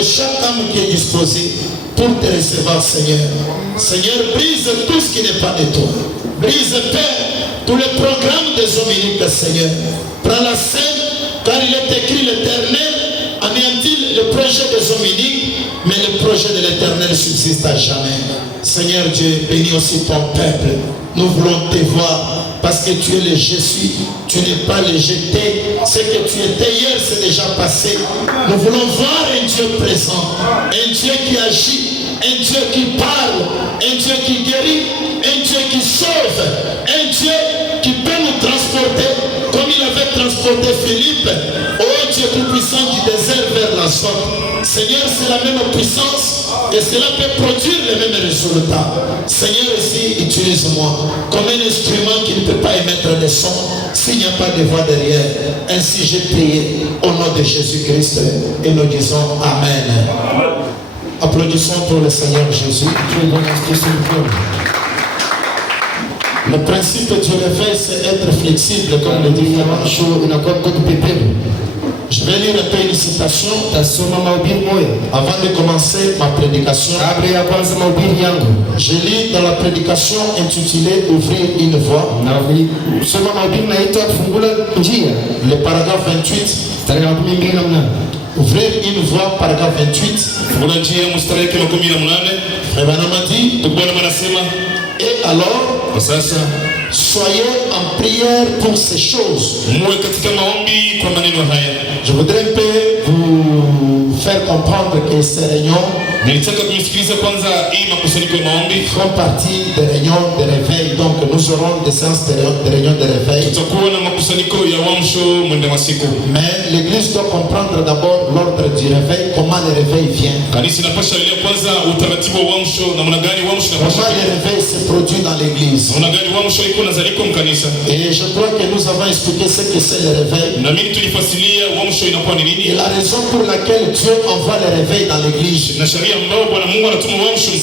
de chaque âme qui est disposée pour te recevoir, Seigneur. Seigneur, brise tout ce qui n'est pas de toi. Brise, Père, tous les programmes des hommes uniques, Seigneur. Prends la scène, car il est écrit l'Éternel anéantit le projet des hommes uniques, mais le projet de l'Éternel subsiste à jamais. Seigneur Dieu, bénis aussi ton peuple. Nous voulons te voir parce que tu es le je suis. Tu n'es pas le jeté. Ce que tu étais hier, c'est déjà passé. Nous voulons voir un Dieu présent, un Dieu qui agit, un Dieu qui parle, un Dieu qui guérit, un Dieu qui sauve, un Dieu qui peut nous transporter comme il avait transporté Philippe, oh Dieu tout-puissant du désert vers la sorte. Seigneur, c'est la même puissance et cela peut produire les mêmes résultats. Seigneur, ici, utilise-moi comme un instrument qui ne peut pas émettre des sons s'il n'y a pas de voix derrière. Ainsi j'ai prié au nom de Jésus-Christ et nous disons Amen. Applaudissons pour le Seigneur Jésus. Le principe du réveil, c'est être flexible, comme le dit Je vais lire un peu une citation avant de commencer ma prédication. Je lis dans la prédication intitulée Ouvrir une voie. Le paragraphe 28. Ouvrir une voie, paragraphe 28. Et alors, soyez en prière pour ces choses. Je voudrais un peu vous faire comprendre que ces réunions font partie des réunions de réveil. Donc nous aurons des séances de réunions de réveil. Mais l'église doit comprendre d'abord l'ordre du réveil, comment le réveil vient. Comment le réveil se produit dans l'église. Et je crois que nous avons expliqué ce que c'est le réveil. Et la raison pour laquelle Dieu envoie le réveil dans l'église,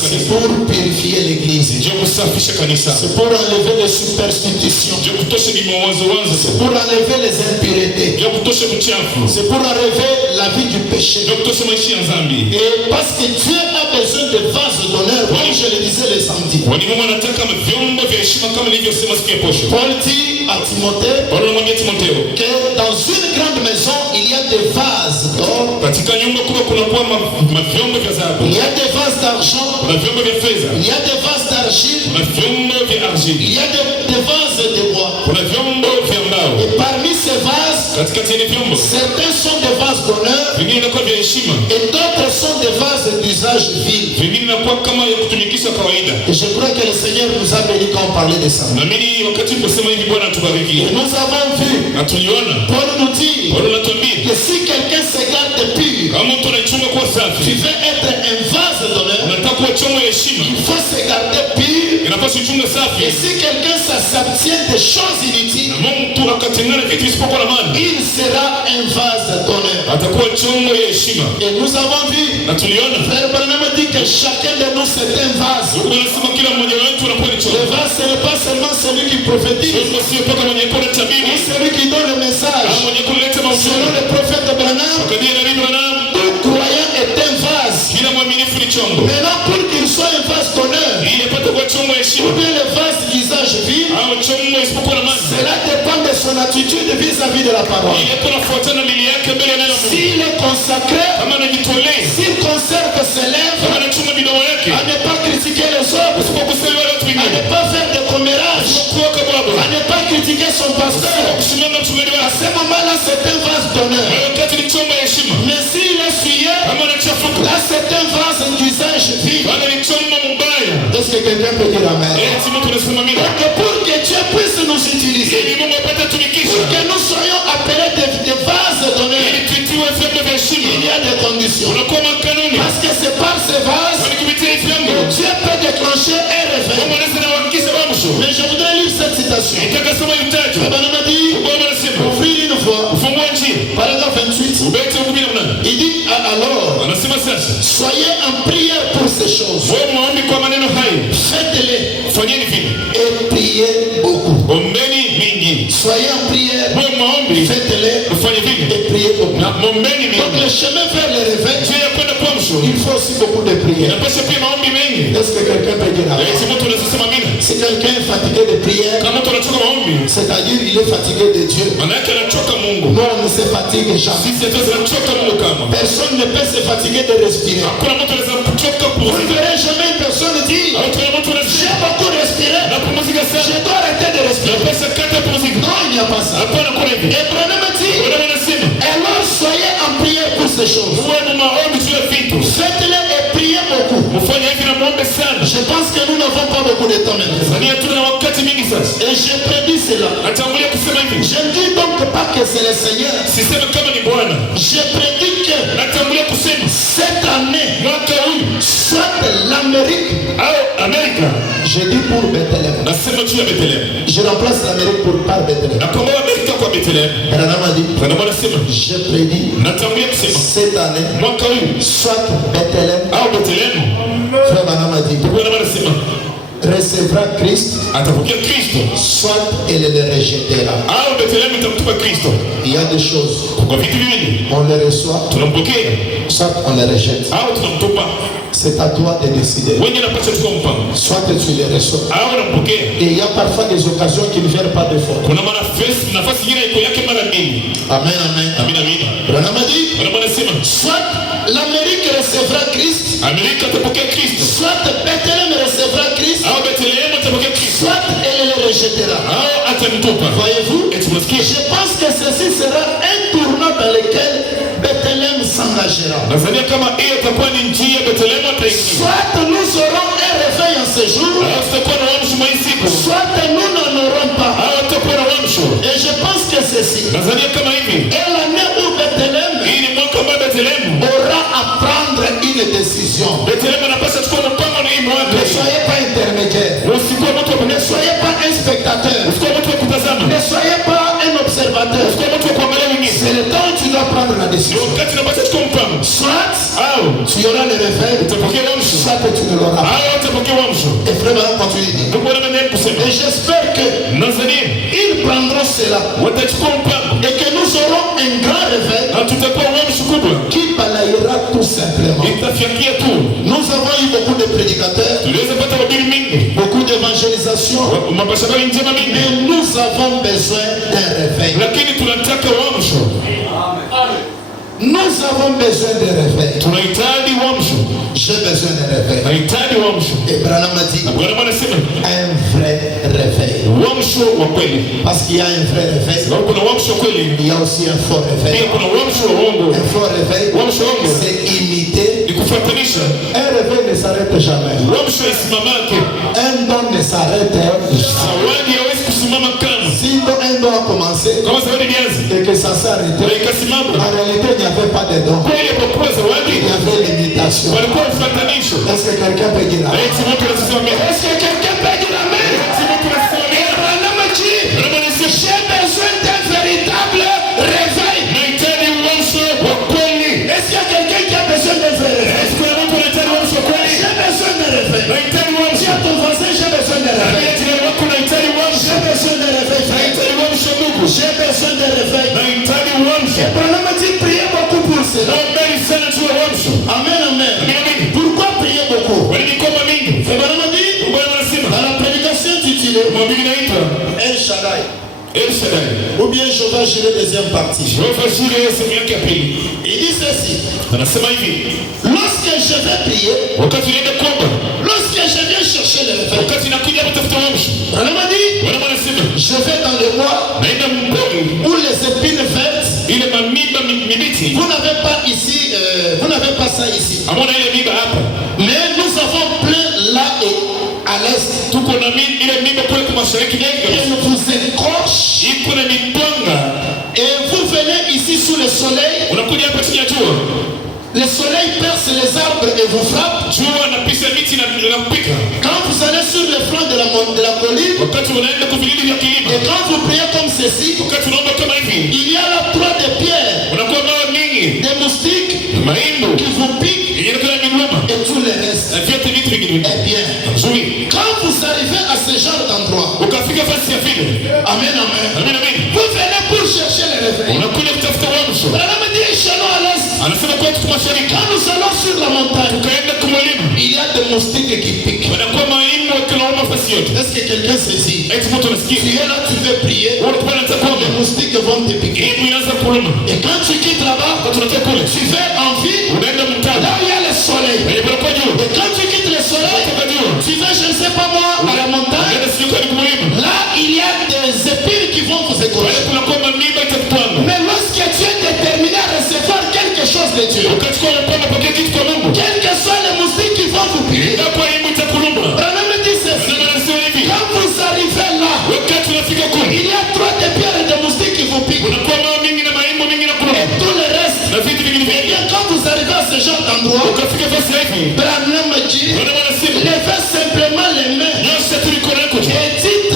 c'est pour purifier l'église. C'est pour enlever les superstitions. C'est pour enlever les impuretés. C'est pour enlever la vie du péché. Et parce que Dieu a besoin de vases d'honneur, comme je le disais le samedi. Paul dit à Timothée que dans une grande maison, il y a des vases d'or, il y a des vases d'argent, il y a des vases d'argile, il y a des vases de bois. Et parmi ces vases, certains sont des vases d'honneur et d'autres sont des vases d'usage vil. Et je crois que le Seigneur nous a bénis quand on parlait de ça. Et nous avons vu, Paul nous dit que si quelqu'un se garde pur, tu veux être un vase d'honneur, il faut se garder pur. Et si quelqu'un s'abstient des choses inutiles, il sera un vase d'honneur. Et nous avons vu, Frère Branham dit que chacun de nous c'est un vase. Le vase, ce n'est pas seulement celui qui prophétise, ou celui qui donne le message. Selon le prophète Branham, tout croyant est un vase. Maintenant, pour qu'il soit un vase d'honneur, ou bien le vase d'usage vil, cela dépend de son attitude vis-à-vis de la parole. S'il est consacré, s'il conserve ses lèvres, à ne pas critiquer les autres, à ne pas faire de commérage, à ne pas critiquer son pasteur, à ce moment-là c'est un vase d'honneur. Mais s'il est souillé, là c'est un vase d'usage vil. Est-ce que quelqu'un peut dire amen? Donc pour que Dieu puisse nous utiliser, pour que nous soyons appelés des vases d'honneur, il y a des conditions. Parce que c'est par ces vases que Dieu peut déclencher un réveil. Mais je voudrais lire cette citation. On a dit, ouvrir une voie. Paragraphe 28. Il dit alors, soyez en prière pour ces choses. Faites-les et priez beaucoup. Soyez en prière, faites-les et priez beaucoup. Donc le chemin vers le réveil, il faut aussi beaucoup de prières. Est-ce que quelqu'un peut dire amen? Si quelqu'un est fatigué de prière, c'est-à-dire il est fatigué de Dieu. Non, on ne se fatigue jamais. Personne ne peut se fatiguer de respirer. Vous ne verrez jamais une personne dire j'ai beaucoup respiré, je dois arrêter de respirer. Non, il n'y a pas ça. Et Branham dit alors soyez en prière pour ces choses. Faites-les et priez beaucoup. Je pense que nous n'avons pas beaucoup de temps maintenant. Et je prédis cela. Je ne dis donc pas que c'est le Seigneur. Je prédis que cette année, soit l'Amérique, je dis pour Bethléem. Je remplace l'Amérique par Bethléem. Branham a dit, je prédis cette année, soit Bethléem, frère Branham a dit, recevra Christ, soit elle le rejettera. Il y a des choses, on le reçoit, soit on le rejette. C'est à toi de décider. Soit tu les reçois. Et il y a parfois des occasions qui ne viennent pas de faute. Amen, amen. Branham a dit, soit l'Amérique recevra Christ, soit Bethléem recevra Christ, soit elle le rejettera. Voyez-vous, je pense que ceci sera un tournant dans lequel Bethléem s'engagera. Soit nous aurons un réveil en ce jour, soit nous n'en aurons pas. Et je pense que ceci, et l'année où Bethléem aura à prendre une décision. Ne soyez pas intermédiaire, ne soyez pas un spectateur, ne soyez pas un observateur. C'est le temps où tu dois prendre la décision. Soit tu auras le réveil, soit tu ne l'auras pas. Et frère, continue. Et j'espère qu'ils prendront cela et que nous aurons un grand réveil qui balayera tout simplement. Nous avons eu beaucoup de prédicateurs, beaucoup d'évangélisation, mais nous avons besoin d'un réveil. Nous avons besoin de réveil. J'ai besoin de réveil. Et Branham a dit un vrai réveil. Parce qu'il y a un vrai réveil, il y a aussi un faux réveil. Un faux réveil, c'est imiter. Un réveil ne s'arrête jamais. Un don ne s'arrête jamais. Si un don a commencé et que ça s'est arrêté, en réalité il n'y avait pas de don. Il y avait l'imitation. Est-ce que quelqu'un peut dire amen? Est-ce que quelqu'un peut dire amen? Et Branham dit, j'ai besoin d'un véritable réveil. Est-ce qu'il y a quelqu'un qui a besoin d'un réveil? J'ai besoin d'un réveil. Dis à ton voisin, j'ai besoin d'un réveil. J'ai besoin d'un réveil. J'ai besoin d'un réveil. Et Branham dit, priez beaucoup pour cela. Amen, amen. Pourquoi prier beaucoup? Et Branham dit, dans la prédication intitulée El Shaddai, ou bien Jéhovah Jireh deuxième partie, il dit ceci: lorsque je vais prier, lorsque je viens chercher le réveil, Branham dit, je vais dans le bois où les épines vertes, vous n'avez pas ici, vous n'avez pas ça ici, mais nous avons plein là et à l'est. Et vous écorche. Et vous venez ici sous le soleil. Le soleil perce les arbres et vous frappe. Quand vous allez sur le flanc de la colline, et quand vous priez comme ceci, il y a là 3 de pierres. des moustiques qui vous piquent et tout le reste. Eh bien, quand vous arrivez à ce genre d'endroit, amen, amen, vous venez pour chercher le réveil. Me dit chez nous à l'est, quand nous allons sur la montagne, il y a des moustiques qui piquent. Est-ce que quelqu'un saisit? Tu es là, tu veux prier, les moustiques vont te piquer. Et quand tu quittes là-bas, tu fais envie là où il y a le soleil. Et quand tu quittes le soleil, tu vas, je ne sais pas moi, à la montagne. Là, il y a des épines qui vont vous écorcher. Mais lorsque tu es déterminé à recevoir quelque chose de Dieu, quels que soient les moustiques qui vont vous piquer, me dit ceci. Quand vous arrivez là, il y a trop de pierres et de moustiques qui vous piquent. Et tout le reste. Et bien quand vous arrivez à ce genre d'endroit, Branham me dit, levez simplement les mains et dites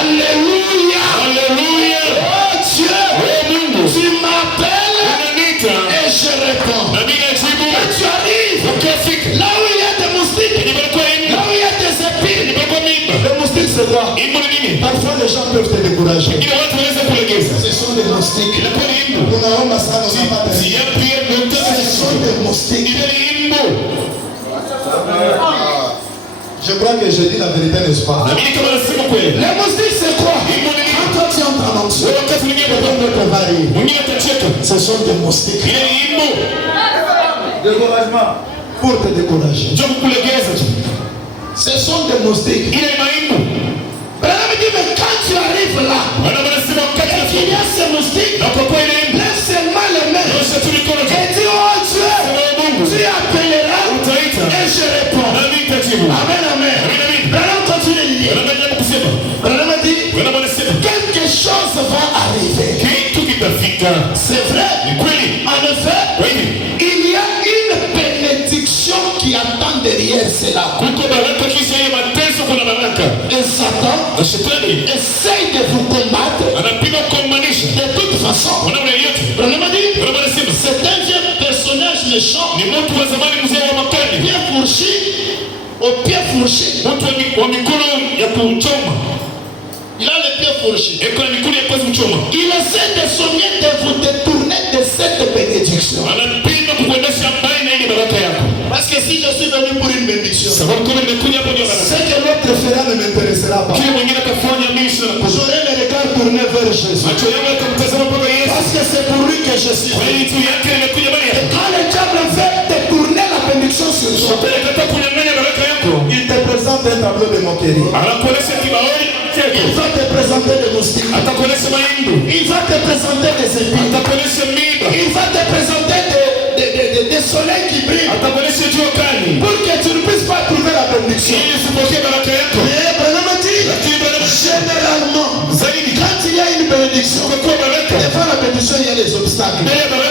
Alléluia. Oh Dieu, tu m'appelles et je réponds. Quand tu arrives là où il y a des moustiques, là où il y a des épines, les moustiques c'est quoi? Parfois les gens peuvent te décourager. Ce sont des moustiques. Ce sont des moustiques. Je crois que je dis la vérité, n'est-ce pas? Les moustiques c'est quoi? Quand toi tu entres en onction, ce sont des moustiques. Découragement. Pour te décourager. Ce sont des moustiques. Branham dit, mais quand tu arrives là, et qu'il y a ces moustiques, lève seulement les mains et dis, oh Dieu, tu appelleras et je réponds. Amen, amen. Branham continue de dire. Branham dit, quelque chose va arriver. C'est vrai. En effet, il y a une bénédiction qui attend derrière cela. Et Satan essaye de vous combattre de toute façon. C'est un vieux personnage méchant, bien fourchi, au pied fourchi. Il a les pieds fourchis. Il essaie de soigner de vous détourner de cette bénédiction. Parce que si je suis venu pour une bénédiction, c'est que l'autre fera ne m'intéressera pas. J'aurai le regard tourné vers Jésus. Parce que c'est pour lui que je suis venu. Et quand le diable veut détourner la bénédiction sur toi, il te présente un tableau de moquerie. Il va te présenter des moustiques. Il va te présenter des épines. Il va te présenter des soleils qui brillent. Pour que tu ne puisses pas trouver la bénédiction. Mais Branham dit, généralement, quand il y a une bénédiction, devant la bénédiction, il y a les obstacles. Alors,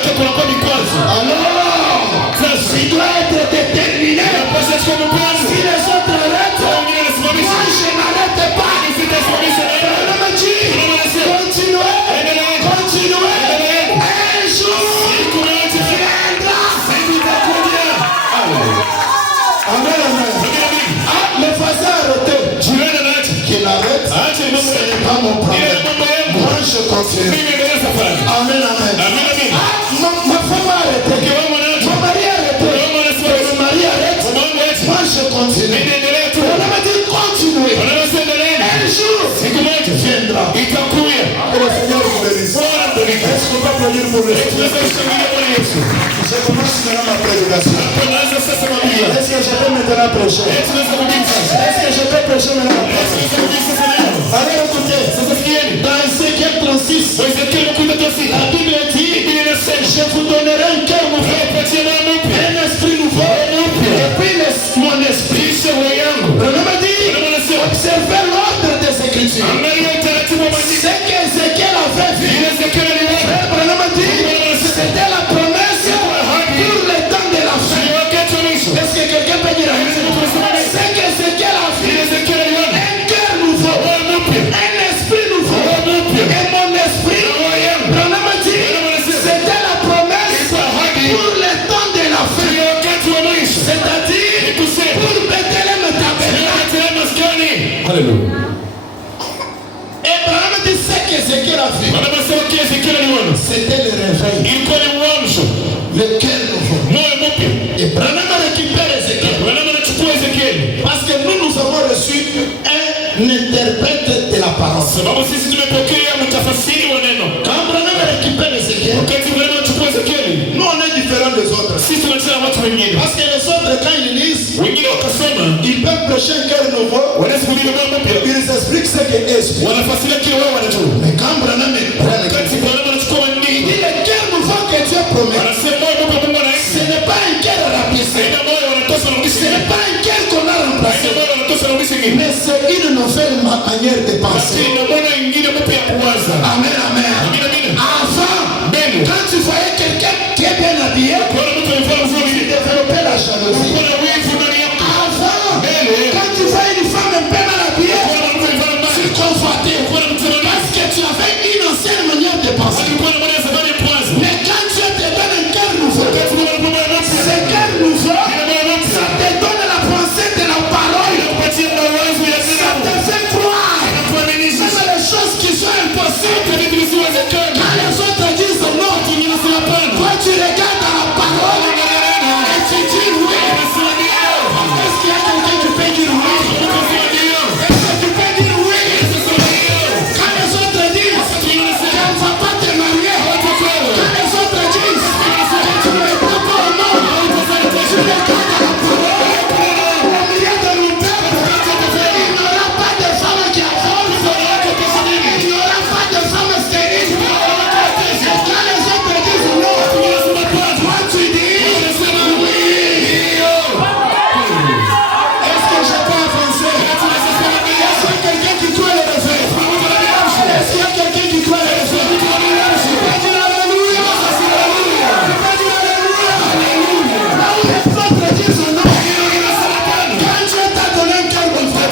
il doit être déterminé. Si les autres arrêtent, moi je n'arrête pas. Branham dit, continuez. Un jour, viendra. Amen. Le voisin arrêté. Qu'il arrête, ce n'est pas mon problème. Moi je continue. Amen. Ma femme a arrêté. Mon mari a arrêté. Mon mari arrête. Moi je continue. On m'a dit continuez. Un jour viendra. Et le Seigneur vous bénisse. Est-ce qu'on va venir pour le je commence maintenant ma prédication. Est-ce que je peux maintenant prêcher? Est-ce que je peux prêcher maintenant? Allez écoutez. Dans Ézéchiel 36, la Bible dit, je vous donnerai un cœur nouveau, un esprit nouveau, et puis mon esprit. Branham dit, observez l'ordre des Écritures. C'est qu'Ézéchiel avait vu. Branham dit, c'était la promesse pour le temps de la fin. Est-ce que quelqu'un peut dire c'est qu'Ézéchiel a vu un cœur nouveau, un esprit nouveau, et mon esprit. Branham dit, c'était la promesse Sababu sisi tumepokea mtafasiri wa neno. Quand Branham récupère Ézéchiel, Wakati Branham anachukua Ezekieli, nous on est différents des autres. sisi tunachana watu wengine. Parce que les autres, quand ils lisent, Wengine wakasoma, ils peuvent prêcher un cœur nouveau. wanasimulia mambo mpya. Ils expliquent ce qu'est esprit. Wanafasiria kile wao wanajua. Mais quand Branham Wakati Branham anachukua maandiko, il dit le cœur nouveau que Dieu promet, anasema moyo mpya Mungu ce anaishi. n'est pas un cœur rabaissé. Haina moyo wanatosa na Ce n'est pas un cœur qu'on a remplacé. Haina moyo wanatosa na ingine. Mais c'est une nouvelle manière de penser. Ina moyo ingine mpya ya kuwaza. Amen, amen. Amina, amina. Avant, Mbele. quand tu voyais quelqu'un qui est bien habillé, Kwa mtu alifanya tu vizuri. développais la jalousie. Kuna wivu ndani yako. Avant, Mbele. quand tu voyais une femme un peu mal habillée, Kuna mtu alifanya tu mbaya. convoitais. Kuna mtu alifanya Parce que tu avais une ancienne manière de penser. alikuwa na mwana zamani ya kwanza. Mais quand Dieu te donne un cœur nouveau, Wakati Mungu anakupa moyo mpya. ce cœur nouveau, Ina moyo mpya. ça te donne la pensée de la parole. Inakupatia mawazo ya Ça neno. te fait croire. Inakuaminisha. Même les choses qui sont impossibles. Hata vitu visivyowezekana. Quand les autres disent non, Wengine wanasema hapana. toi tu regardes dans la parole et tu dis oui. Wanasema ndio. Est-ce qu'il y a quelqu'un qui peut dire oui? Wanasema ndio. Est-ce que tu peux dire oui? Wanasema ndio. Quand les autres disent tu ne vas pas te marier, quand les autres disent que tu ne peux pas au monde, tu regardes dans la parole. Au milieu de nos peuples, il n'y aura pas de femmes qui avortent, il n'y aura pas de femmes stériles. Quand les autres disent non, toi tu dis oui. Est-ce que je peux avancer? Est-ce qu'il y a quelqu'un qui croit le réveil? Est-ce qu'il y a quelqu'un qui croit le réveil? Tu peux dire alléluia. Tu peux dire alléluia. Là où les autres disent non, quand Dieu t'a donné un cœur de foi,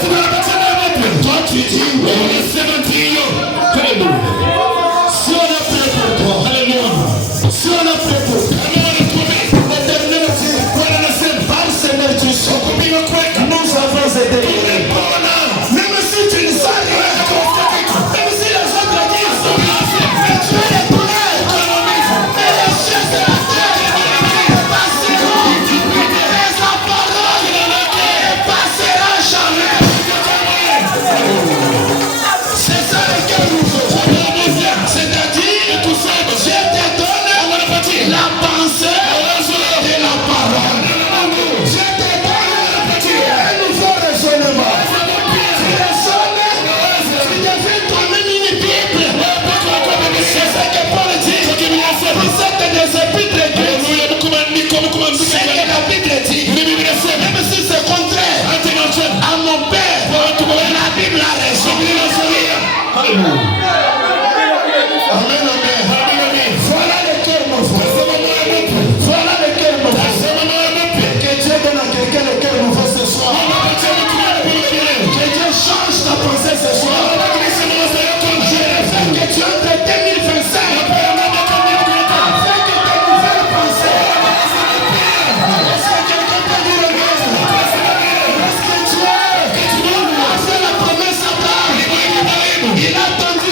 toi tu dis oui. Wanasema ndio. Haleluya. Si on a prié pour toi, Haleluya. si on a prié pour toi, Kama wanakuamini, l'éternel dit, Bwana anasema, par Seigneur tu sors. kupigwa kweka. Nous avons été guéris. Bona. Même si tu ne sens rien, même si les autres disent, mais tu es le prêt. Mais les cieux et la terre passeront, mais sa parole ne passera jamais. C'est ça le cœur nouveau. C'est-à-dire, Dieu te donne la pensée de la parole. Dieu te donne un nouveau raisonnement. Tu raisonnes, tu deviens toi-même une Bible. C'est ça que Paul dit. Vous êtes des épîtres de Dieu. C'est que la Bible dit. Même si c'est contraire à mon père, la Bible a raison. Amen, amen. Voilà le cœur nouveau. Voilà le cœur nouveau. Que Dieu donne à quelqu'un le cœur nouveau ce soir. Que Dieu change ta pensée ce soir. Je rêve que tu entres en 2025 avec de nouvelles pensées. Est-ce que quelqu'un peut dire amen? Est-ce que Dieu a fait la promesse à Abraham? Il a attendu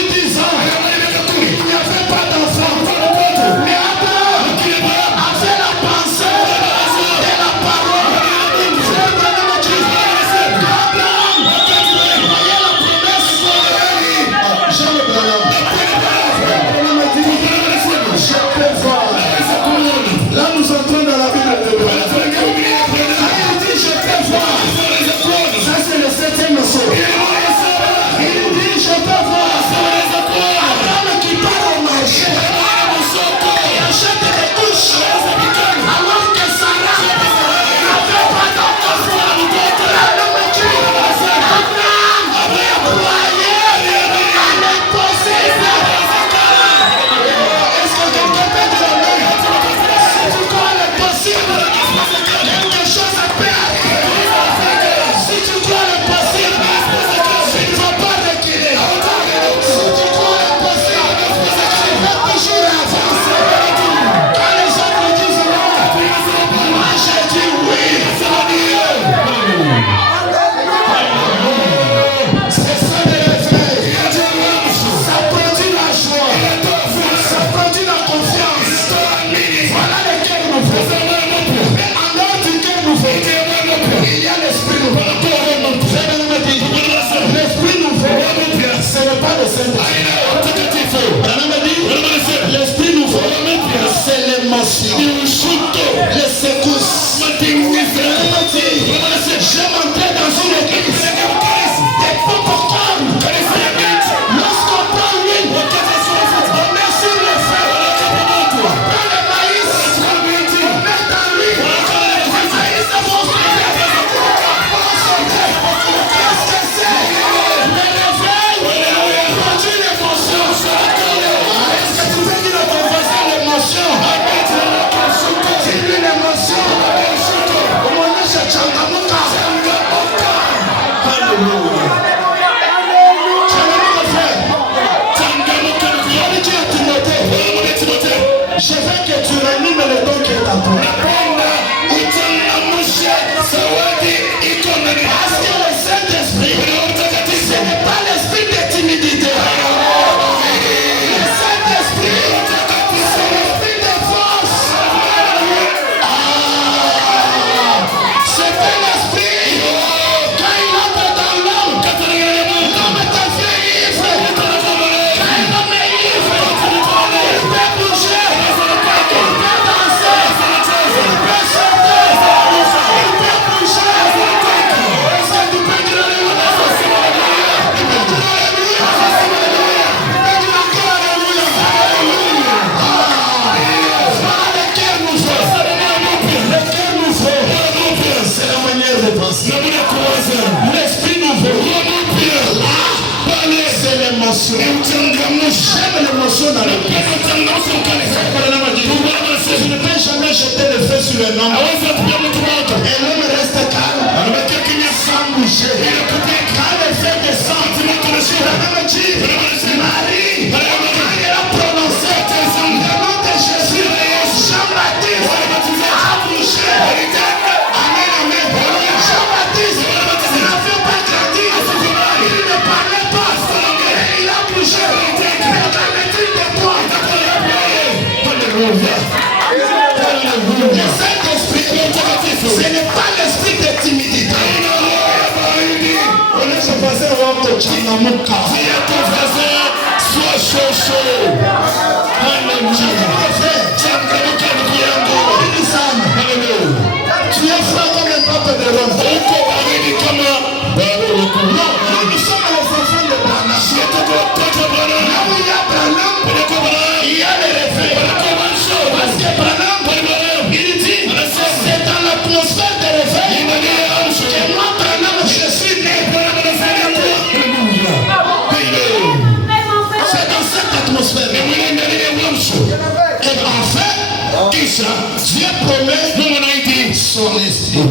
que tu ranimes le don qui est en toi. Parce que le Saint-Esprit, ce n'est pas l'esprit de timidité. Le Saint-Esprit, c'est l'esprit de force. C'est un esprit. Quand il entre dans l'homme, l'homme est un fait ivre. Quand l'homme est ivre, il peut bouger, il peut danser, il peut chanter, il peut bouger. Est-ce que tu peux dire alléluia? Tu peux dire alléluia? Tu peux dire encore alléluia? Voilà le cœur nous faut. Le cœur nous faut. C'est la manière de penser. L'esprit nous faut. C'est l'émotion. J'aime l'émotion dans le cœur. Je ne peux jamais jeter le feu sur un homme. Et l'homme reste calme. Sans bouger. Quand le feu descend, Marie, quand elle a prononcé le nom de Jésus, Jean-Baptiste a bougé. Amen, amen. Jean-Baptiste n'avait pas grandi. Il ne parlait pas. Il a bougé. Regarde le truc de toi. Le Saint-Esprit, ce n'est pas l'esprit de timidité. On est passé à voir ton chanamuka. Sois chaud. Tu es froid comme un pape de Rome. Non, nous sommes les enfants de Branham. Là où il y a Branham, il y a les réveils. Parce que Branham, il dit, c'est dans l'atmosphère de réveil que moi, Branham, je suis né. C'est dans cette atmosphère. Et enfin, Dieu promet son esprit.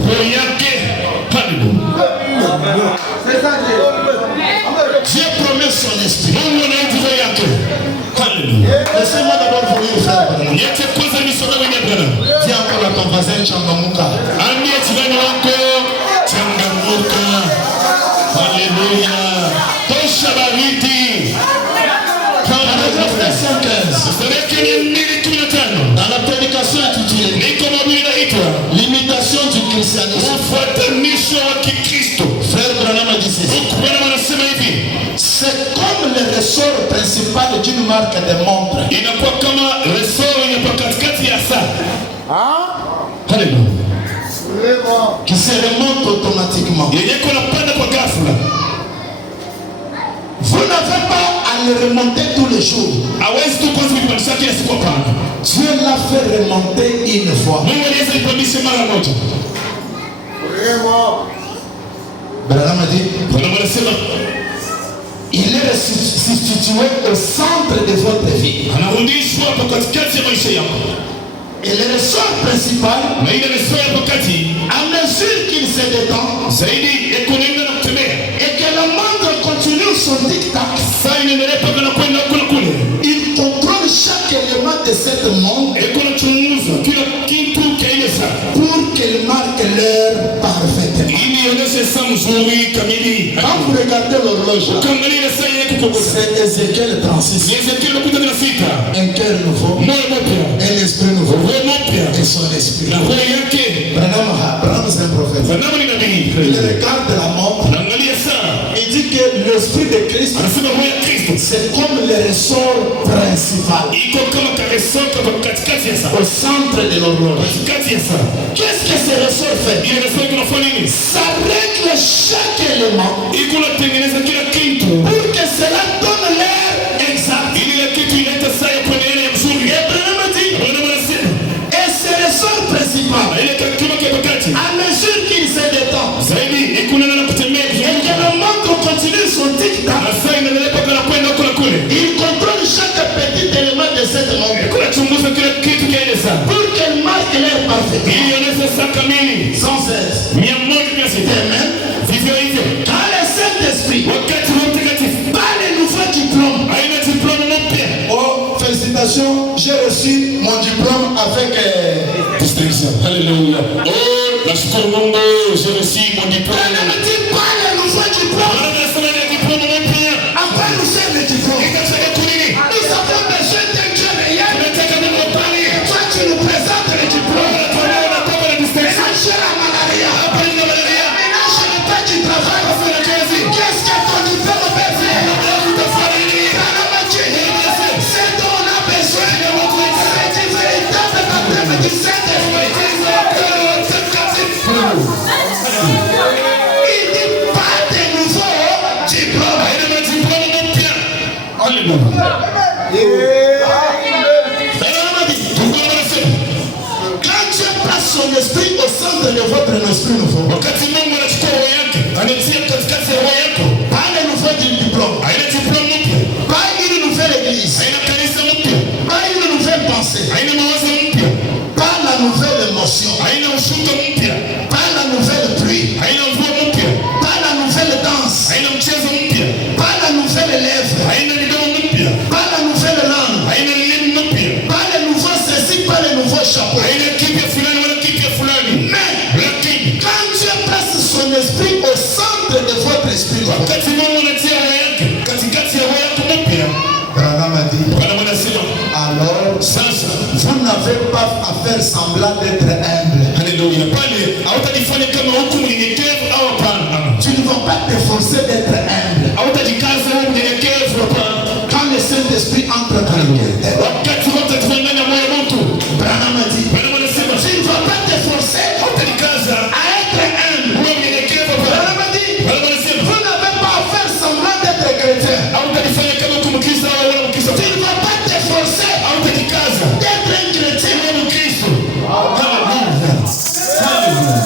Dieu promet son esprit. Laissez-moi d'abord vous dire, frère. Dis encore à ton voisin Changamuka. Alléluia. Paragraphe 215. Dans la prédication intitulée L'imitation du christianisme. Frère Branham a dit ceci. C'est comme le ressort principal d'une marque de montre. Qui se remonte automatiquement. Vous n'avez pas à le remonter tous les jours. Dieu l'a fait remonter une fois. Branham a dit, il est situé au centre de votre vie. Et le ressort principal, à mesure qu'il se détend, et que la montre continue son dictat, il contrôle chaque élément de cette montre pour qu'elle marque l'heure parfaitement. Quand vous regardez l'horloge, c'est Ézéchiel 36. Un cœur nouveau, un esprit nouveau et son esprit. Branham, c'est un prophète. Il regarde la montre. Il dit que l'esprit de Christ, c'est comme le ressort principal au centre de l'horloge. Qu'est-ce que ce ressort fait? Ça règle chaque élément pour que cela donne l'air exact. Et Branham dit, et ce ressort principal, à mesure qu'il se détend, et que le monde continue son dictat, il contrôle chaque petit élément de cette montre pour qu'elle marque l'air parfait. Sans cesse. Amen. Quand le Saint-Esprit, pas les nouveaux diplômes. Oh, félicitations, j'ai reçu mon diplôme Nashukuru Mungu, je reçu mon diplôme. Branham dit pas le nouveau diplôme. Anasema ni diplôme mpya. Après nous c'est le diplôme. Ikataka kunini? Nous avons besoin d'un Dieu réel. Tunataka Mungu pale. Toi tu nous présentes le diplôme. Tunaona kama na distance. Maintenant j'ai la malaria. Hapa ni malaria. Maintenant je n'ai pas du travail. Qu'est-ce que ton diplôme peut faire? Branham dit, c'est dont on a besoin. C'est du véritable baptême du Saint-Esprit. Il dit pas de nouveau diplôme. Haina diplôme mpya. Haleluya. Quand Dieu place son esprit au centre de votre esprit nouveau, Wakati Mungu anachukua roho yake, anatia katikati ya roho yako. pas le nouveau diplôme, Haina diplôme mpya. pas une nouvelle église, Haina kanisa mpya. pas une nouvelle pensée, Haina mawazo mpya. pas la nouvelle émotion, Haina ushuhuda mpya. pas la nouvelle pluie, Haina mvua mpya. pas la nouvelle danse, Haina mchezo mpya. pas la nouvelle lèvre, Haina midomo mpya. pas la nouvelle langue, Haina elimu mpya. pas le nouveau ceci, pas le nouveau chapeau. Haina kipya fulani wala kipya fulani. Mais Lakini quand Dieu place son esprit au centre de votre esprit, wakati Mungu anatia roho yake katikati ya roho yako mpya, Branham a dit, Bwana anasema alors sasa, vous n'avez pas à faire semblant d'être humble. haleluya, pale hautajifanya kama huku mnyenyekevu au hapana. Tu ne vas pas te forcer d'être humble. Hautajikaza wewe mnyenyekevu, hapana. Quand le Saint-Esprit entre dans le cœur, Wakati wote tufanya ndani ya moyo wa mtu, Branham a dit, Bwana anasema tu ne vas pas te forcer hautajikaza à être humble. wewe mnyenyekevu, hapana. Branham a dit, Bwana anasema vous n'avez pas à faire semblant d'être chrétien. hautajifanya kama huku Mkristo au wala Mkristo. Tu ne vas pas te forcer Hautajikaza d'être un chrétien. wewe Mkristo. Haleluya. Haleluya.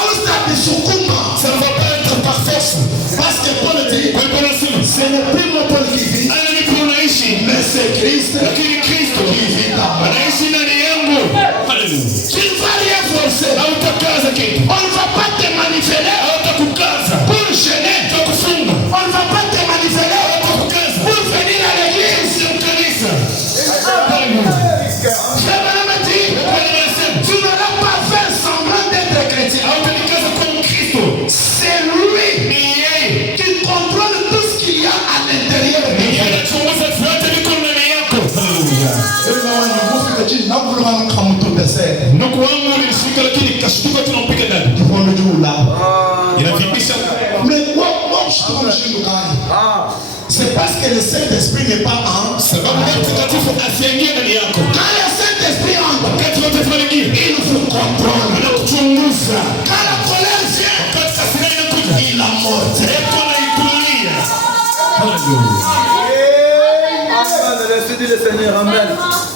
Austa bisukuma. Ça ne va pas être par force. Parce que Paul dit, Kwa hivyo anasema ce n'est plus moi Paul qui vit, ana mimi unaishi, mais c'est Christ. lakini Kristo anaishi ndani yangu. Haleluya. Tu ne vas rien forcer. Hautakaza kitu. On ne va pas te manipuler Hautakukaza pour gêner. kwa kufunga. On ne va pas te manipuler Hautakukaza pour venir à l'église. sio kanisa. Haleluya. Frère Branham a dit, Bwana anasema tu n'auras pas fait semblant d'être chrétien. hautajikaza kwa Mkristo. C'est lui Ni yeye. qui contrôle tout ce qu'il y a à l'intérieur de Ni yeye toi. anachunguza vyote viko ndani yako. Haleluya. Ndugu wangu nilishika, lakini kashutuka tunampiga ndani. Inavipisha. C'est parce que le Saint-Esprit n'est pas en. Sababu Roho Mtakatifu asiingie ndani yako. Quand le Saint-Esprit entre, Wakati wote tunaingia, il vous contrôle. anakuchunguza. Quand la colère vient, Wakati hasira inakuja, il amortit. Eko anaitulia. Haleluya. Le Seigneur, amen.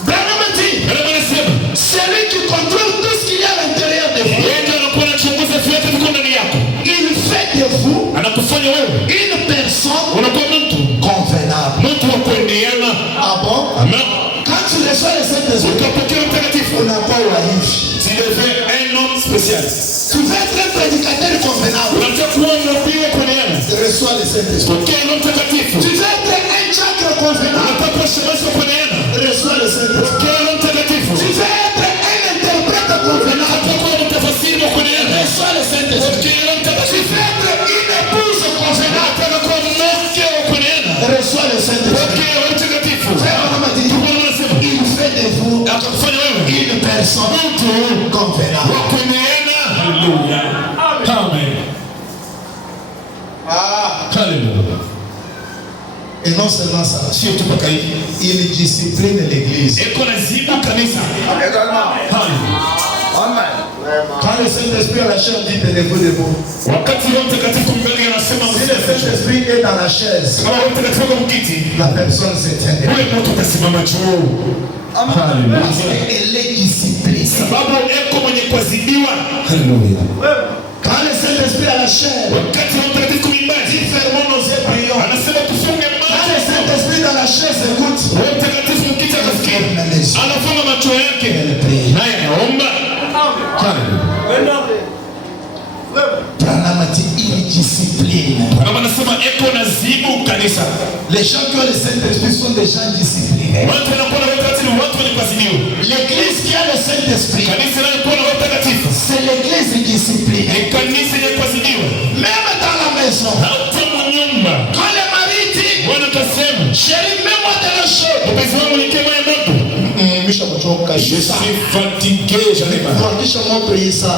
Branham a dit, Bwana anasema, c'est lui qui contrôle tout ce qu'il y a à l'intérieur de vous. yeye ndiye anakuwa anachunguza vyote viko ndani yako. Il fait de vous Anakufanya wewe une personne unakuwa mtu convenable. mtu wa kuendeana. Ah bon? Amen. Quand tu reçois le Saint-Esprit, Ukapokea Mtakatifu, on n'a pas waïf. tu deviens un homme spécial. Tu veux être un prédicateur convenable. Unataka kuwa mhubiri wa kuendeana, Reçois le Saint-Esprit. pokea Roho Mtakatifu. Tu veux être un diacre convenable. Unataka kuwa shemasi wa kuendeana, Reçois le Saint-Esprit. pokea Roho Mtakatifu. Tu veux être un interprète convenable. Unataka kuwa mtafasiri wa kuendeana, Reçois le Saint-Esprit. pokea Roho Tu Mtakatifu. veux être une épouse convenable. Unataka kuwa mke wa kuendeana, Reçois le Saint-Esprit. pokea Roho Mtakatifu. Frère Branham a dit, Bwana anasema, il fait de vous atakufanya wewe une personne convenable. wa kuendeana. Haleluya. Amen. Haleluya. Et non seulement ça, Sio tu paka hivi. il discipline l'église. Eko nazibu kanisa. Également. Haleluya. Amen. Quand le Saint-Esprit a la chair, dit tenez-vous debout. Wakati Roho Mtakatifu mbele anasema Si le Saint-Esprit est dans la chaise, kama Roho Mtakatifu kwa mkiti, la personne se tient debout. wewe mtu utasimama juu. Haleluya. Elle est disciplinée. Sababu eko mwenye kuadhibiwa. Haleluya. Quand le Saint-Esprit a la chair, Wakati Roho Mtakatifu kuimbaji, dit fermons nos yeux, prions. anasema tufunge Quand macho. le Saint-Esprit dans la chaise écoute, Roho Mtakatifu mkiti akasikia, ferme les yeux. anafunga macho yake, Elle prie. naye anaomba. Haleluya. Branham a dit, il discipline. Kama anasema eko nazibu kanisa. Les gens qui ont le Saint-Esprit sont des gens disciplinés. Watu wanakuwa na wakati ni watu wenye kuadhibiwa. L'église qui a le Saint-Esprit, Kanisa linalokuwa na Roho Mtakatifu c'est l'église discipline. Kanisa inapasidiwa. Même dans la maison. Hata mnyumba. Quand le mari dit, Bwana kasema, chérie, mets-moi de l'eau chaude. mpenzi wangu nitie moyo moto. Je suis fatigué, j'arrive à.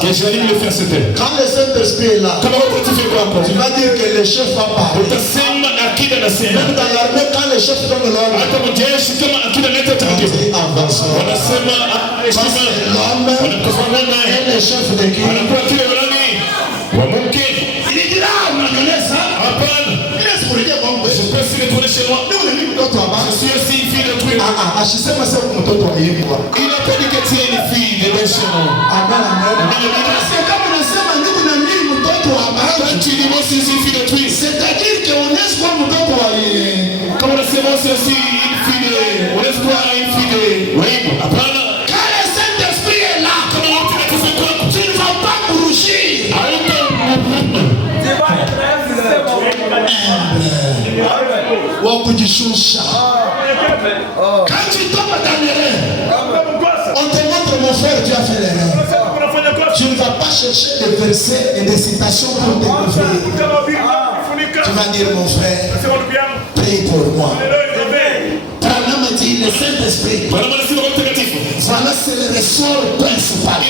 Que j'arrive à le faire cette heure. Quand le Saint-Esprit est là, Kama wewe tu fais quoi quoi? tu vas dire que le chef va parler. Utasema akida nasema. Même dans l'armée, quand le chef donne l'ordre, Hata mjeshi kama akida leta taratibu. Wanasema parce que l'homme est le chef d'équipe. anakuwa kile nani? Wa mke. Il dira, malgré ça, Hapana. Je peux se retourner chez moi. Je suis aussi une fille de truc. ashisema sasa mtoto wa Yesu. Il a pas dit que tu es une fille de chez moi. Amen, amen. Parce que comme unasema ndugu na mimi mtoto wa baba, Quand tu dis moi c'est une fille de truc, c'est-à-dire que on est quoi mtoto wa yeye. comme on sait moi c'est aussi une fille de, on est quoi une fille de Waibo. Hapana. Quand le Saint-Esprit est là, Kama wote wanakufa kwa tu ne vas pas rougir. Wa kujishusha. Quand tu tombes dans l'erreur, on te montre mon frère, tu as fait l'erreur. Tu ne vas pas chercher des versets et des citations pour te couvrir. Tu vas dire mon frère, prie pour moi. Branham dit le Saint-Esprit. Voilà, c'est le ressort principal.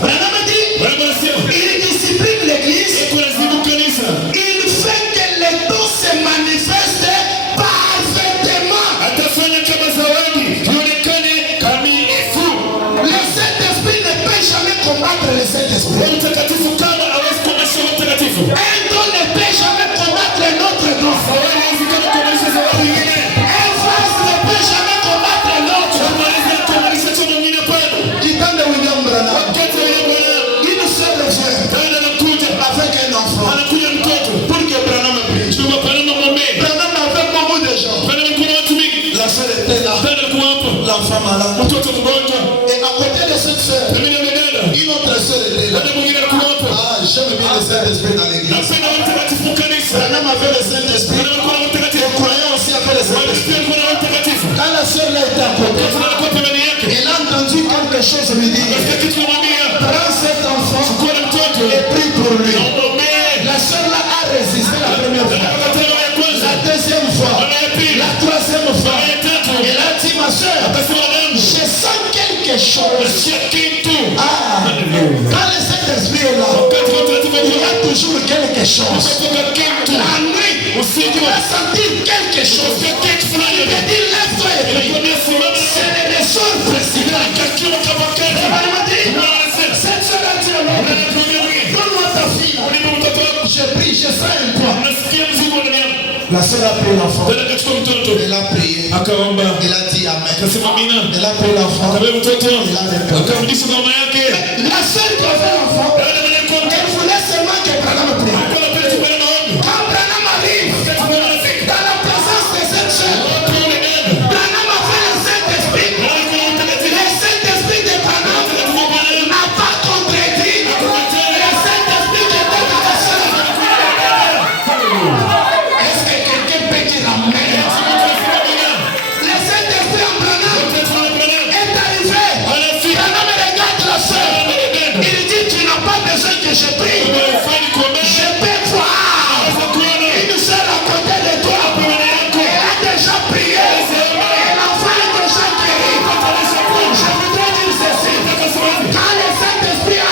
Branham dit, il discipline l'église. Il fait que les dons se manifestent parfaitement. Le Saint-Esprit ne peut jamais combattre le Saint-Esprit. Un don ne peut jamais combattre un autre don. Un vase ne peut jamais combattre l'autre. Titan de William Branham. Une seule femme avec un enfant. Pour que Branham prie. Branham avait beaucoup de gens. La soeur était là. L'enfant malade. Et à côté de cette soeur, une autre soeur était là. Ah, j'aime bien le Saint-Esprit dans l'église. Branham avait le Saint-Esprit. Les croyants aussi avaient le Saint-Esprit. Quand la soeur là était à côté, elle a entendu quelque chose lui dire, prends cet enfant et prie pour lui. La soeur là a résisté la première fois. La deuxième fois. La troisième fois. Elle a dit, ma soeur, je sens quelque chose. Ah, quand le Saint-Esprit est là, il y a toujours quelque chose. La nuit, tu vas sentir quelque chose. Il te dit, lève-toi et prie. C'est le ressort précédent. Cette soeur a dit, donne-moi ta fille. Je prie, je sens un poids. La soeur a pris l'enfant. Elle a prié. Elle a dit Amen. Elle a pris l'enfant. Elle a répondu. La soeur qui a fait l'enfant, elle voulait seulement que Branham prie. Quand Branham arrive dans la présence de cette soeur, Branham a fait le Saint-Esprit. Le Saint-Esprit de Branham n'a pas contredit le Saint-Esprit qui était dans la soeur. Est-ce que quelqu'un peut dire Amen? Le Saint-Esprit en Branham est arrivé. Branham regarde la soeur. Il dit, tu n'as pas besoin que je prie. Je peux voir une soeur à côté de toi. Elle a déjà prié. Et l'enfant est déjà guéri. Je voudrais dire ceci. Quand le Saint-Esprit a,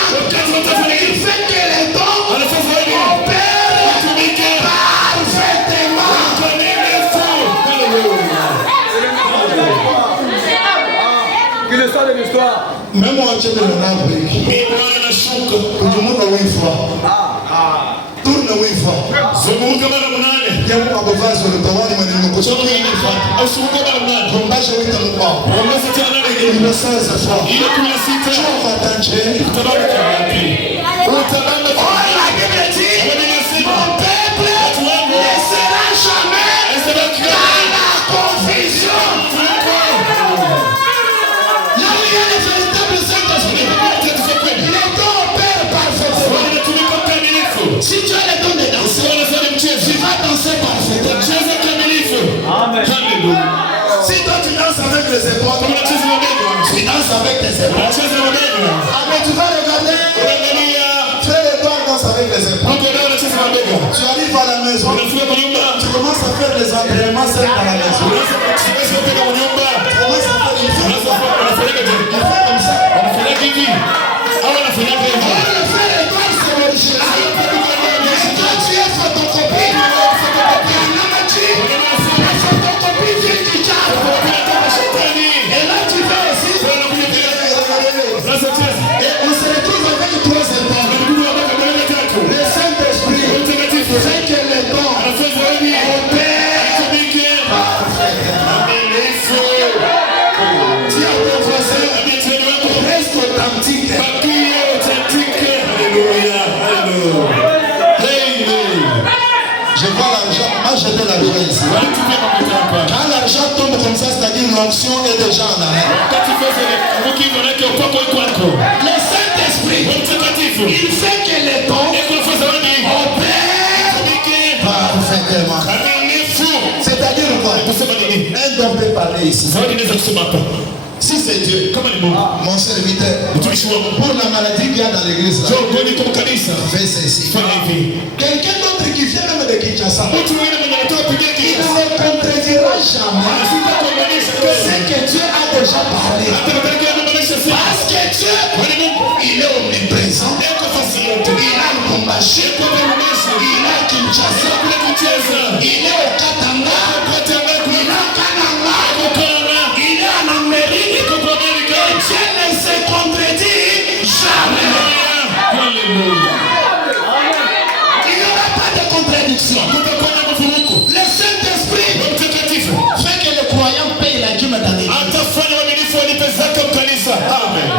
il fait que les dons opèrent parfaitement. Qu'il est ça de l'histoire. Même moi, je te le rends. Tout le monde a 8 fois. Tourne 8 fois. Yangu mabovazo utawali maneno kutoka ile fata. Kombasha wita mkwao. Ile sasa sawa. Choma tanje. Utabamba kwa la Bible dit, mon peuple ne sera jamais dans la confusion. Là où il y a le véritable Saint-Esprit, les dons opèrent parfaitement. Si tu as les dons de danser, tu vas danser parfaitement. Amen. Si toi tu danses avec les épaules, tu danses avec tes épaules. Ah mais tu vas les épaules. Tu arrives à la maison, tu commences à faire les entraînements seul dans la maison. Tu commences à faire une fois. Il fait comme ça. On le fait étoile, c'est l'original. Et toi, tu es photocopie. La photocopie vient du diable. Et là, tu fais aussi. Et on se retrouve avec trois étoiles. Le Saint-Esprit fait que les dons opèrent parfaitement. Tu as ton voisin, reste authentique. Je vois l'argent, moi j'étais la loi ici. Quand l'argent tombe comme ça, c'est-à-dire l'onction est déjà en arrêt. Le Saint-Esprit, il fait que les dons opèrent parfaitement. C'est-à-dire quoi? Un don peut parler ici. Si c'est Dieu, mon serviteur, pour la maladie qu'il y a dans l'église, fais ceci. Quelqu'un d'autre qui vient même de Kinshasa, il ne contredira jamais ce que Dieu a déjà parlé. Parce que Dieu, il est omniprésent, il a Lubumbashi, il a Kinshasa, il est au Katanga, il a Kananga, il est en Amérique. Et Dieu ne se contredit jamais. Il n'y aura pas de contradiction. Le Saint-Esprit fait que le croyant paye la dîme dans l'église. Amen.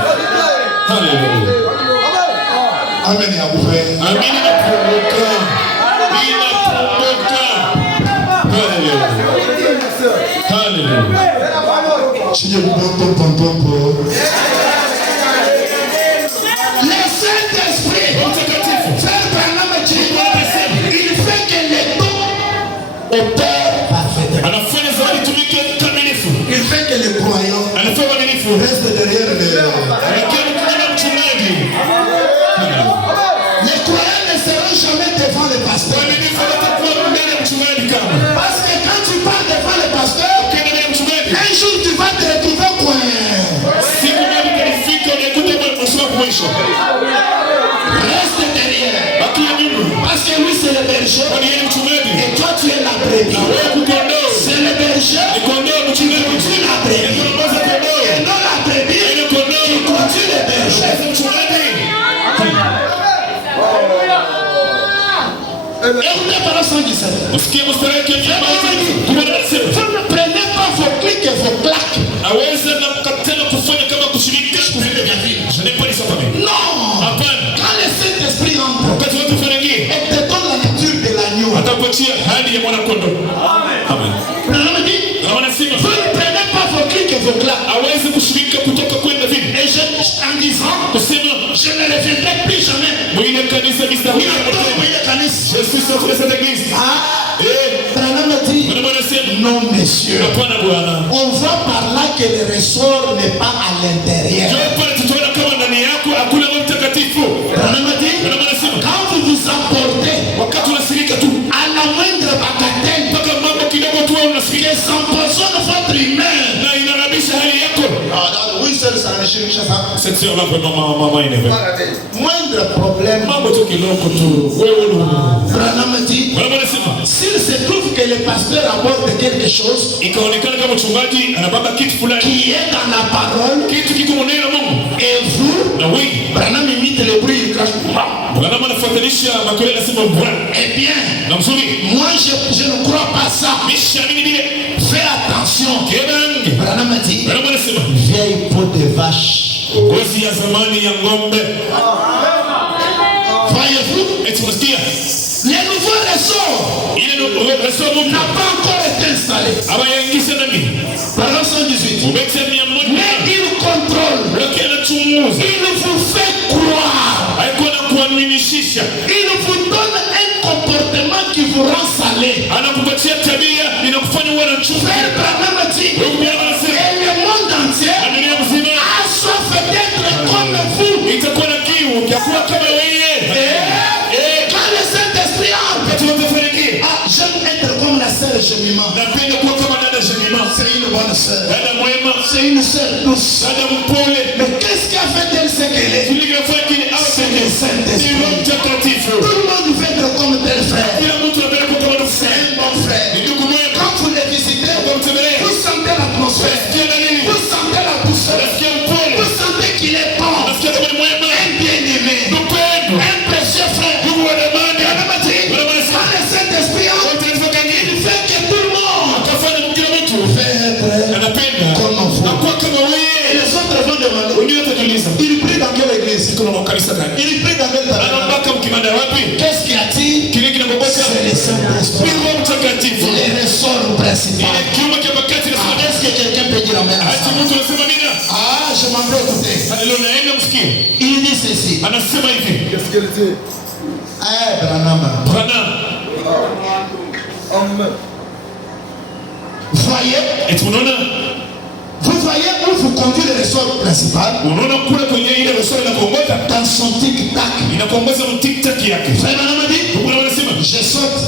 Le Saint-Esprit il fait que les dons opèrent parfaitement. Il fait que les croyants restent derrière les croyants ne seront jamais devant le pasteur. Parce que quand tu parles devant le pasteur, un jour tu vas te retrouver coin. Reste derrière. Parce que lui c'est le berger. Et toi tu es la brebis. C'est le berger qui conduit la brebis. Et non la brebis qui conduit le berger. Écoutez par la sang du Seigneur. Ne prenez pas vos clics et vos claques. Je n'ai pas dit ça pour lui. Non. Quand le Saint-Esprit entre et te donne la nature de l'agneau. Amen. Vous ne prenez pas vos clics et vos claques. Et en disant, je ne reviendrai plus jamais. Je suis sorti de cette église. Non, messieurs. On voit par là que le ressort n'est pas à l'intérieur. Quand vous vous emportez à la moindre bagatelle qui s'empoisonne votre humain. Oui, ça cette soeur-là, vraiment, maman énervée. Moindre problème. S'il se trouve que le pasteur apporte quelque chose qui est dans la parole, et vous, Branham imite le bruit, il crache. Eh bien, moi je ne crois pas ça. Fais attention. Branham dit, vieille peau de vache. Voyez-vous, le nouveau ressort n'a pas encore été installé. Parole 118. Mais il contrôle. Il vous fait croire. Il vous donne un comportement qui vous rend salé. Frère Branham dit, et le monde entier a soif d'être comme vous. Et quand Jemima. Napenda kuwa kama dada Jemima. C'est une bonne sœur. Dada mwema. C'est une sœur douce. Dada mpole. Mais qu'est-ce qui a fait d'elle ce qu'elle est? C'est le Saint-Esprit. Tout le monde veut être comme tel frère. C'est un bon frère. Quand vous les visitez, vous sentez l'atmosphère. Vous sentez la douceur. Vous sentez qu'il est bon. Un bien-aimé. Un précieux frère. Quand le Saint-Esprit entre, il fait que tout le monde veut être comme vous. Et les autres vont demander, il prie dans quelle église? Il prie dans quelle tabernacle? Qu'est-ce qui attire? C'est le Saint-Esprit. Les ressorts principaux. Est-ce que quelqu'un peut dire amen? Ah, je m'en vais écouter. Il dit ceci. Qu'est-ce qu'elle dit? Eh, Branham. Vous voyez où vous conduit le ressort principal? Dans son tic-tac. Frère Branham dit, je saute.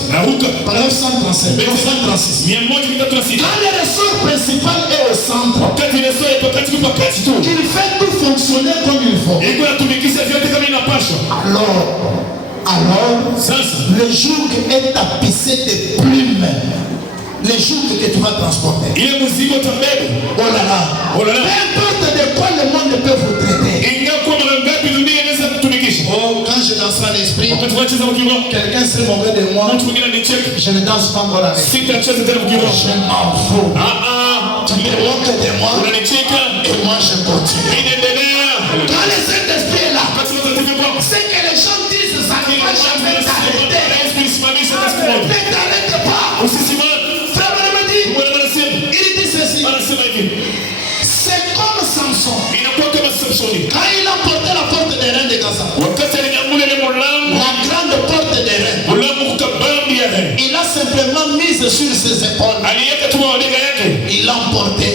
Par exemple 137. Quand le ressort principal est au centre, il fait tout fonctionner comme il faut. Alors, le joug est tapissé de plumes. Les jours que tu vas transporter. Oh là là. Peu importe de quoi le monde peut vous traiter. Oh, quand je danserai à l'esprit, quelqu'un se moquer de moi. Je ne danse pas encore avec. Je m'en fous. Tu te moques de moi et moi je continue. Quand le Saint-Esprit est là, c'est que les gens disent ça ne va jamais t'arrêter. Ne t'arrête pas. Il dit ceci. C'est comme Samson. Quand il a porté la porte des reins de Gaza, la grande porte des reins, il a simplement mis sur ses épaules. Il l'a emporté.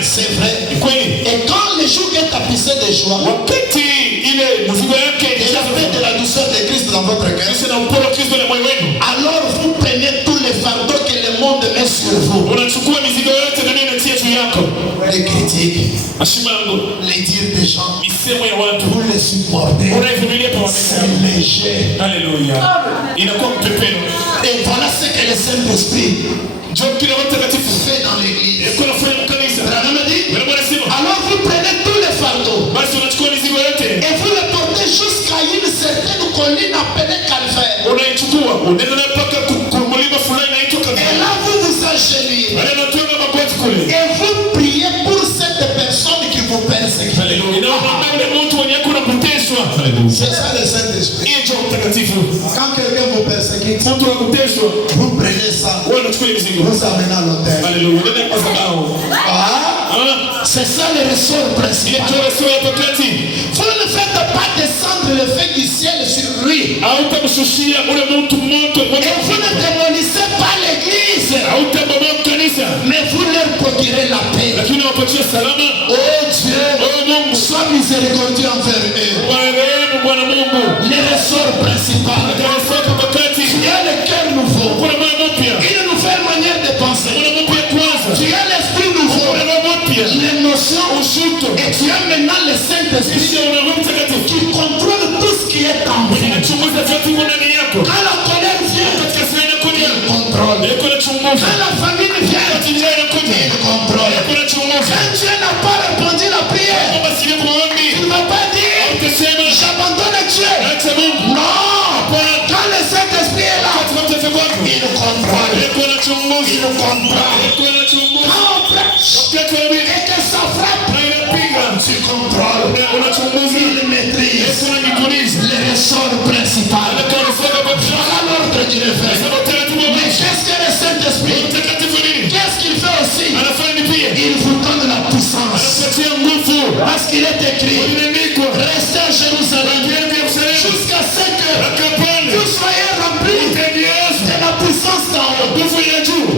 C'est vrai. Et quand le joug est tapissé de joie, il a fait de la douceur de Christ dans votre cœur. Alors vous prenez tous les fardeaux que le monde met sur vous. Les critiques, les dires des gens, vous les supportez. C'est léger. Alléluia. Et voilà ce que le Saint-Esprit fait dans l'église. Alors vous prenez tous les fardeaux et vous les portez jusqu'à une certaine colline appelée Calvaire. Et là vous vous agenouillez et vous priez pour cette personne qui vous persécute. C'est ça le Saint-Esprit. Quand quelqu'un vous persécute, vous prenez ça, vous amenez à l'autel. C'est ça le ressort principal. Vous ne faites pas descendre le feu du ciel sur lui. Et vous ne démolissez pas l'église, mais vous leur procurez la paix. Oh Dieu, sois miséricordieux envers eux. Le ressort principal. Tu as le cœur nouveau. Il nous fait une manière de penser. Tu as l'esprit nouveau. L'émotion. Et tu as maintenant le Saint-Esprit qui contrôle tout ce qui est en vous. Quand la colère vient, il contrôle. Quand la famine vient, il contrôle. Quand Dieu n'a pas répondu à la prière, il ne va pas dire j'abandonne Dieu. Non. Quand le Saint-Esprit est là, il contrôle. Il contrôle. Et que ça frappe, tu contrôles. Il maîtrise le ressort principal. Voilà l'ordre du réveil. Mais qu'est-ce que le Saint-Esprit? Qu'est-ce qu'il fait aussi? Il vous donne la puissance. Parce qu'il est écrit, restez à Jérusalem jusqu'à ce que vous soyez remplis de la puissance d'en haut.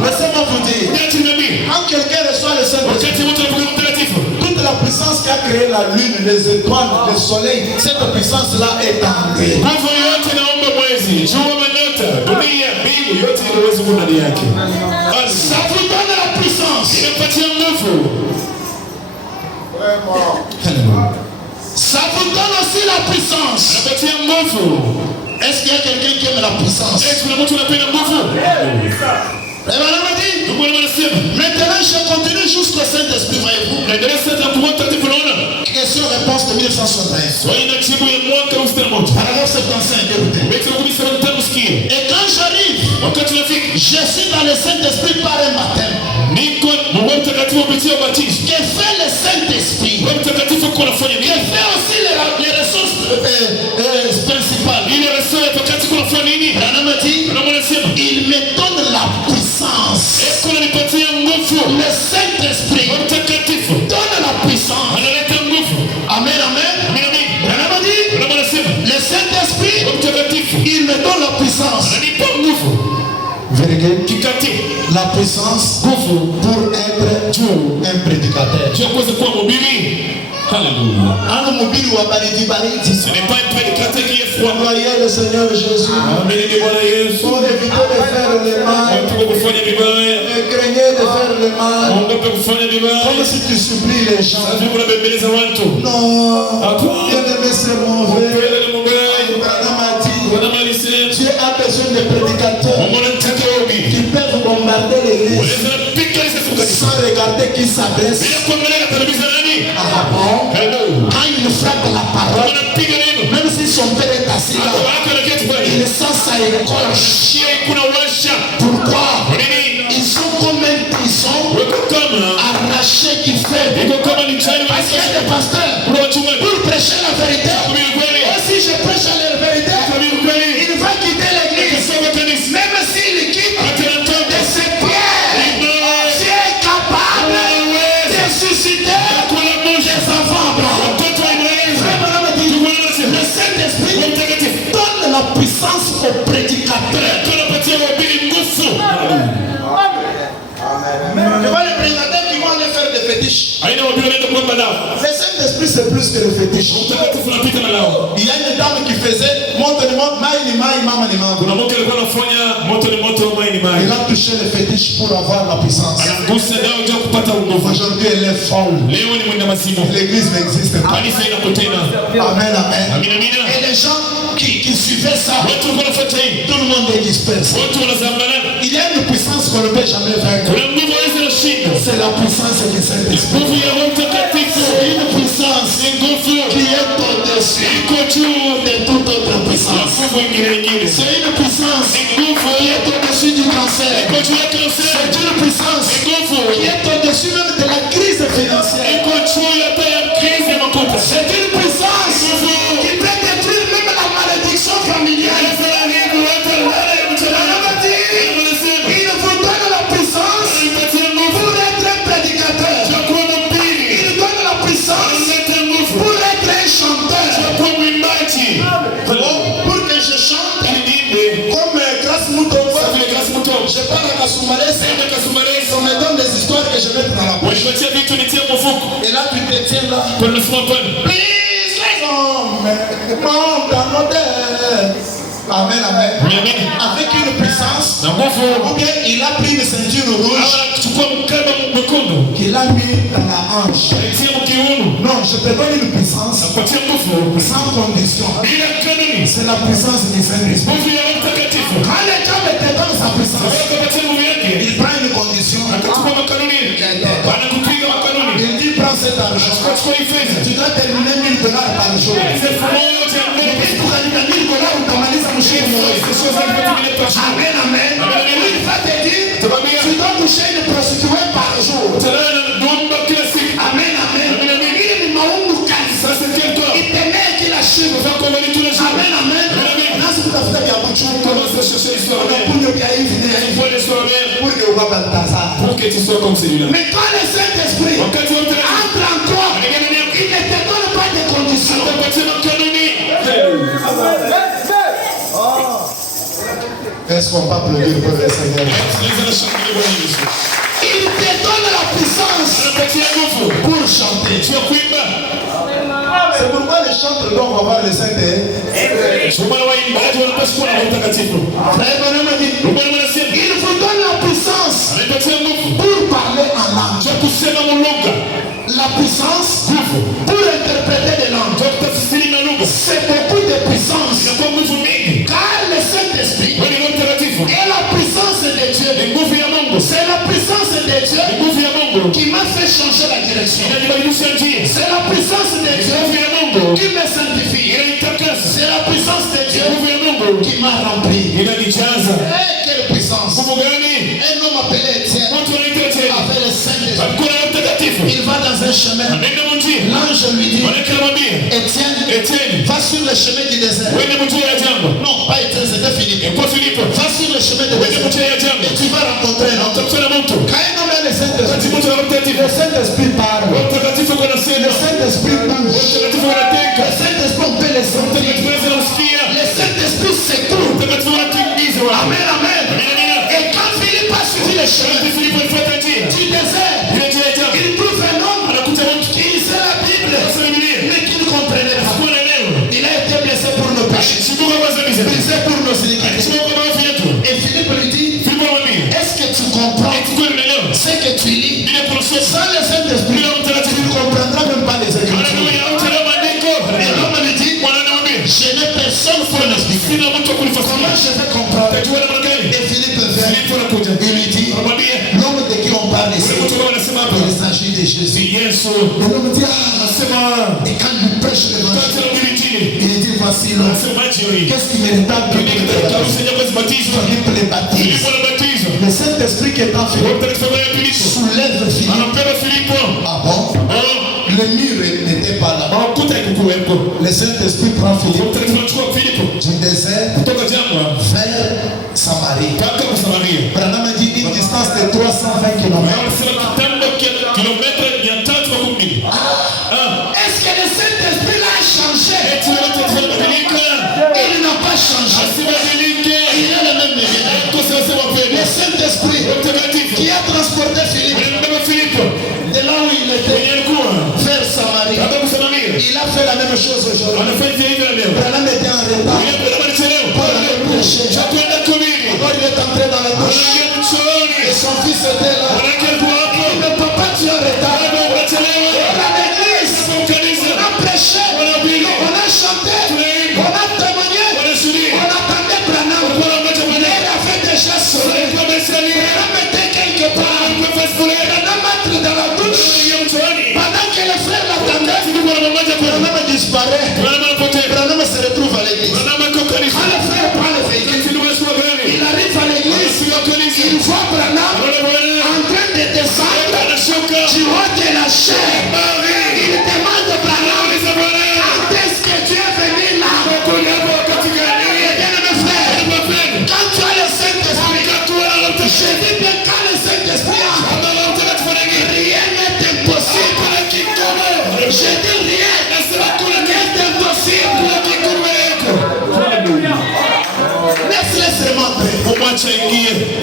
Laissez-moi vous dire, quand quelqu'un reçoit le Saint-Esprit, toute la puissance qui a créé la lune, les étoiles, le soleil, cette puissance-là est en lui. uwezo ndani yake. Ça vous donne la puissance. Inapatia nguvu. Ça vous donne aussi la puissance. Inapatia nguvu. Est-ce qu'il y a quelqu'un qui aime la puissance? Est-ce que mtu anapenda nguvu? Maintenant je continue jusqu'au Saint-Esprit, voyez-vous. Question-réponse de 1961. Paragraphe 75, écoutez. Et quand j'arrive, je suis dans le Saint-Esprit par un baptême. Que fait le Saint-Esprit? Que fait aussi les ressources principales? Il me donne la puissance. Le Saint-Esprit donne la puissance. Amen, amen. Le Saint-Esprit, il me donne la puissance. La puissance pour être un prédicateur. Alléluia. Ce n'est pas un prédicateur qui est froid. Voyez le Seigneur Jésus. Pour éviter de faire le mal. Craignez de faire le mal. Comme si tu supplies les gens. Non. Bien-aimé, c'est mauvais. Dieu a besoin de prédicateurs qui peuvent bombarder l'église sans regarder qui s'adresse. Ah bon? Quand il frappe la parole, même si son père est assis là, il sent ça écorche. Pourquoi? Ils sont comme un prison arraché qui fait. Parce qu'il y a des pasteurs pour prêcher la vérité. Et si je prêche la vérité, il va quitter l'église. Même s'il quitte de ses pieds, Dieu est capable de susciter des enfants. Le Saint-Esprit donne la puissance aux prédicateurs. Je vois les prédicateurs qui vont aller faire des fétiches. Le Saint-Esprit c'est plus que le fétiche. Il y a une dame qui faisait il a touché le fétiche pour avoir la puissance. Aujourd'hui elle est folle. L'église n'existe pas. Amen, amen. Et les gens qui suivaient ça, tout le monde est dispersé. Il y a une puissance qu'on ne peut jamais vaincre. C'est la puissance du Saint-Esprit. C'est une puissance qui est au-dessus de toute autre puissance. C'est une puissance qui est au-dessus du cancer. C'est une puissance qui est au-dessus même de la crise financière. C'est une puissance qui peut détruire même la malédiction familiale. Il vous donne la puissance pour être un prédicateur. Il donne la puissance pour être un chanteur. Pour que je chante comme Grâce Moutomba, je parle à Kasoumarès, on me donne des histoires que je mets dans la bouche. Et là tu te tiens là. Please, amen, amen. Avec une puissance, ou bien il a pris une ceinture rouge qu'il a mis dans la hanche. Non, je te donne une puissance sans condition. C'est la puissance du Saint-Esprit. Quand le diable te donne sa puissance, il prend une condition. Il dit prends cet argent. Tu dois terminer $1000 par jour. Amen, amen. Il va te dire, tu dois toucher une prostituée par jour. Amen, amen. Il te met qu'il a chiffre. Amen, amen. Pour que tu sois comme celui-là. Mais quand le Saint-Esprit entre en toi, il ne te donne pas de conditions. Est-ce qu'on va applaudir pour le Seigneur? Il te donne la puissance pour chanter. C'est pourquoi les chantres doivent avoir le Saint-Esprit. Il puissance pour interpréter des langues. C'est beaucoup de puissance. Car le Saint-Esprit est la puissance de Dieu. C'est la puissance de Dieu qui m'a fait changer la direction. C'est la puissance de Dieu qui me sanctifie. C'est la puissance de Dieu qui m'a rempli. Quelle puissance! Un homme appelé Étienne avait le Saint-Esprit. Il va dans un chemin. L'ange lui dit, Étienne, va sur le chemin du désert. Non, pas Étienne, c'était Philippe. Va sur le chemin du désert et tu vas rencontrer un homme. Quand un homme a le Saint-Esprit, le Saint-Esprit parle. Le Saint-Esprit bouge. Le Saint-Esprit on peut le sentir. Le Saint-Esprit secoue. Amen, amen. Et quand Philippe a suivi le chemin du désert, il trouve un homme qui lisait la Bible, mais qui ne comprenait pas. Il a été blessé pour nos péchés, blessé pour nos iniquités. Et Philippe lui dit, est-ce que tu comprends ce que tu lis? Sans le Saint-Esprit, tu ne comprendras même pas les Écritures. Et l'homme lui dit, je n'ai personne pour l'expliquer. Comment je vais comprendre? Et Philippe vient, il lui dit, l'homme de qui on parle ici, il s'agit de Jésus. Et l'homme dit, et quand il prêche l'évangile, il dit, voici l'homme. Qu'est-ce qui mérite de Philippe les baptise? Le Saint-Esprit qui est en Philippe soulève Philippe. Ah bon? Le mur n'était pas là. Le Saint-Esprit prend Philippe du désert vers Samarie. Branham a dit une distance de 320 km. Est-ce que le Saint-Esprit l'a changé? Il n'a pas changé. Il est le même. Le Saint-Esprit qui a transporté Philippe de là où il était vers Samarie, il a fait la même chose aujourd'hui. Branham était en retard pour aller prêcher. Alors il est entré dans la douche et son fils était là. Mais papa, tu es en retard. À l'église, on a prêché, on a chanté, on a témoigné, on attendait Branham. Il a fait des gestes. Branham était quelque part. Branham entre dans la douche. Pendant que les frères l'attendaient, Branham disparaît. Branham se retrouve à l'église. Quand le frère prend le véhicule, il arrive à l'église, il voit Branham en train de descendre du haut de la chair. Il demande à Branham, quand est-ce que tu es venu là? Bien-aimé frère, quand tu as le Saint-Esprit, je dis bien quand le Saint-Esprit a, rien n'est impossible. Je dis rien n'est impossible. Laisse-les se montrer.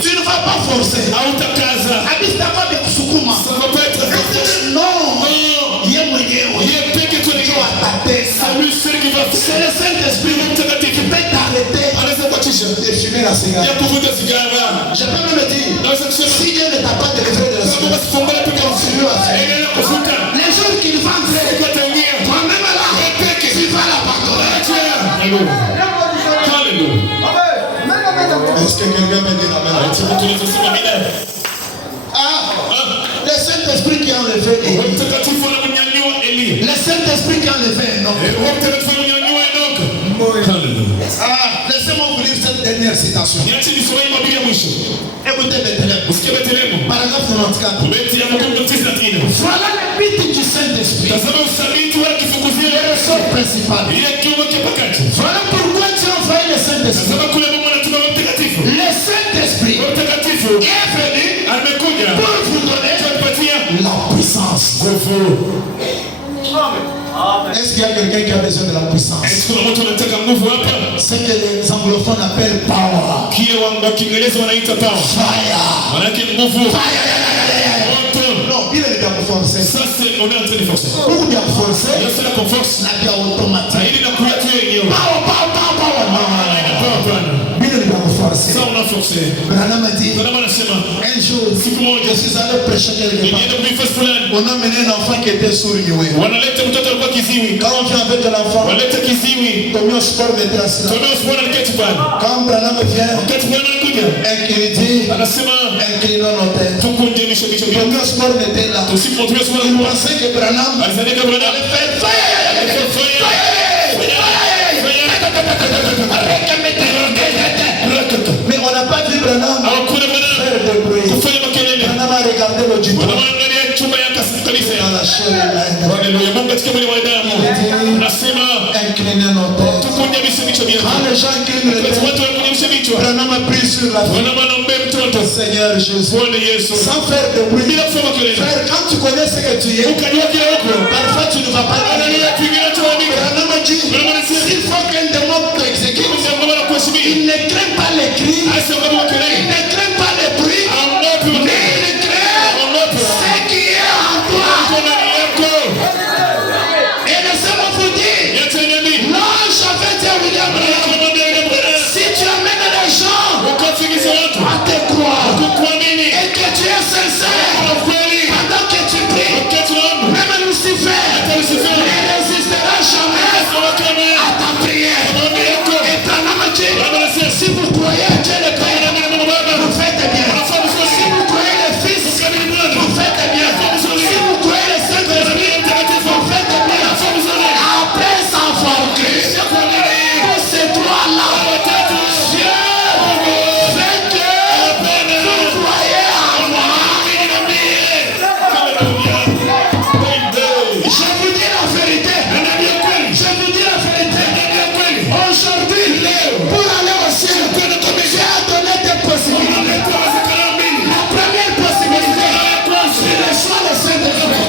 Tu ne vas pas forcer. Habite d'abord de Kusukuma. Non. C'est le Saint-Esprit qui peut t'arrêter de fumer la cigarette. Je peux même dire, si Dieu ne t'a pas délivré de la cigarette, continue à faire. Les jours qu'il va entrer, toi-même là, tu vas l'abandonner. Est-ce que quelqu'un peut dire amen? Le Saint-Esprit qui a enlevé Élie. Le Saint-Esprit qui a enlevé Enoch. Laissez-moi vous lire cette dernière citation. Écoutez Bethléem. Paragraphe 94. Voilà le but du Saint-Esprit. Le ressort principal. Voilà pourquoi tu as envoyé le Saint-Esprit. Le Saint-Esprit est venu pour vous donner la puissance. Est-ce qu'il y a quelqu'un qui a besoin de la puissance? C'est que les anglophones appellent power. Non, il est bien forcé. Ça c'est on est en train de forcer. Pour bien forcer, c'est la conforce. la bien automatique. Il est la couverture. Power. Non, il n'est pas. Il est bien forcé. Ça on a renforcer. Branham a dit, Branham anasema un jour, siku moja je suis allé prêcher quelque part. nilienda kuhifadhi fulani, On a mené un enfant qui était sourd muet. wanaleta mtoto alikuwa kiziwi, Quand on vient avec l'enfant, waleta kiziwi, Tommy Osborne était assis là. Tommy Osborne aliketi pale. Quand Branham vient, Wakati Bwana anakuja incliné, anasema inclinons nos têtes. tukunjemishe vichwa vyetu. Tommy Osborne était là. Tusimwombe Il Osborne, pensait que Branham alizania kama Branham allait faire mais on n'a pas vu Branham hawakuna Branham faire de bruit. kufanya makelele. Branham a regardé l'auditoire Wanaangalia chumba ya kanisa. dans la chair humaine. Haleluya. Mungu katika mwili wa damu anasema Inclinez nos têtes. tukunjemishe vichwa vyetu. Quand les gens inclinent les Wakati têtes, watu wanakunjemisha vichwa, Branham a pris sur la fille. Branham anaombea mtoto. Seigneur Jésus, Bwana Yesu, sans faire de bruit. bila kufanya makelele. Frère, quand tu connais ce que tu es, Ukajua kile uko, parfois tu ne vas pas dire. angalia kinachoandika. Branham a dit, Branham anasema s'il faut qu'un démon t'exécute, Mungu anakuheshimia. il ne craint pas les cris, Hasa kama il makelele. ne craint pas les bruits, Aogopi mais makelele. il craint Aogopi. ce qui est en toi. Uko ndani yako. Et laissez-moi vous dire, Yesu ananiambia, non, j'avais dit à William Branham, anamwambia yule Bwana, si tu amènes les gens ukafikisha watu à te croire kukuamini et que tu es sincère, kwa kweli, pendant que tu pries, wakati naomba même Lucifer Lucifer ne résistera jamais wakati à ta prière. maombi yako Et Branham a dit, Baba anasema si vous croyez à Dieu le Père, naamini Mungu Baba, vous faites bien. unafanya vizuri. Si vous croyez le Fils, Ukiamini Bwana, vous faites bien. Si vous croyez le Saint-Esprit, vous faites bien. Après savoir que tous ces trois-là, Dieu fait que vous croyez en moi. Je vous dis la vérité. Je vous dis la vérité. Aujourd'hui, pour aller au ciel, Dieu a donné des possibilités. La première possibilité, c'est le choix de Saint-Esprit.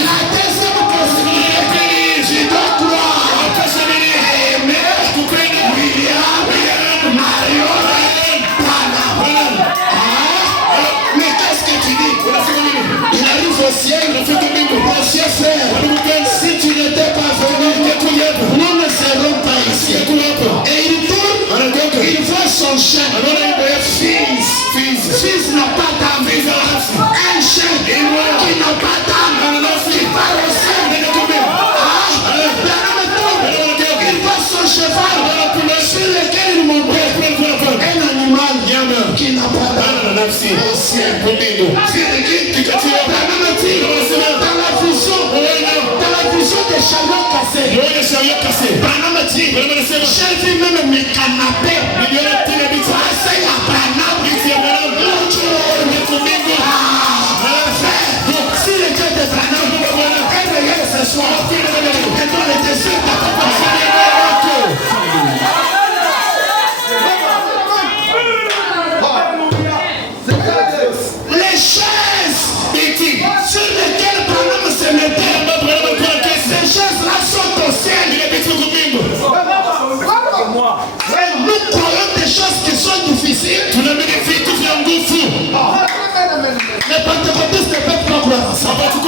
La deuxième possibilité, tu dois croire. Aimer William Marion Branham. Mais qu'est-ce que tu dis? Il arrive au ciel, mon cher frère. Si tu n'étais pas venu, nous ne serons pas ici. Et il tourne, il voit son chien. Fils n'a pas d'âme. Un chien qui n'a pas d'âme, qui part au ciel. Il voit son cheval sur lequel il montait. Un animal qui n'a pas d'âme au ciel. Dans la vision des chariots cassés, Branham a dit, j'ai vu même mes canapés passer à Branham. Si le Dieu de Branham est réel ce soir, et dans le désert de ta les chaises sur lesquelles Branham se mettait, ces chaises-là sont au ciel. Et nous croyons des choses qui sont difficiles. Les pentecôtistes ne peuvent pas croire en ça. Nous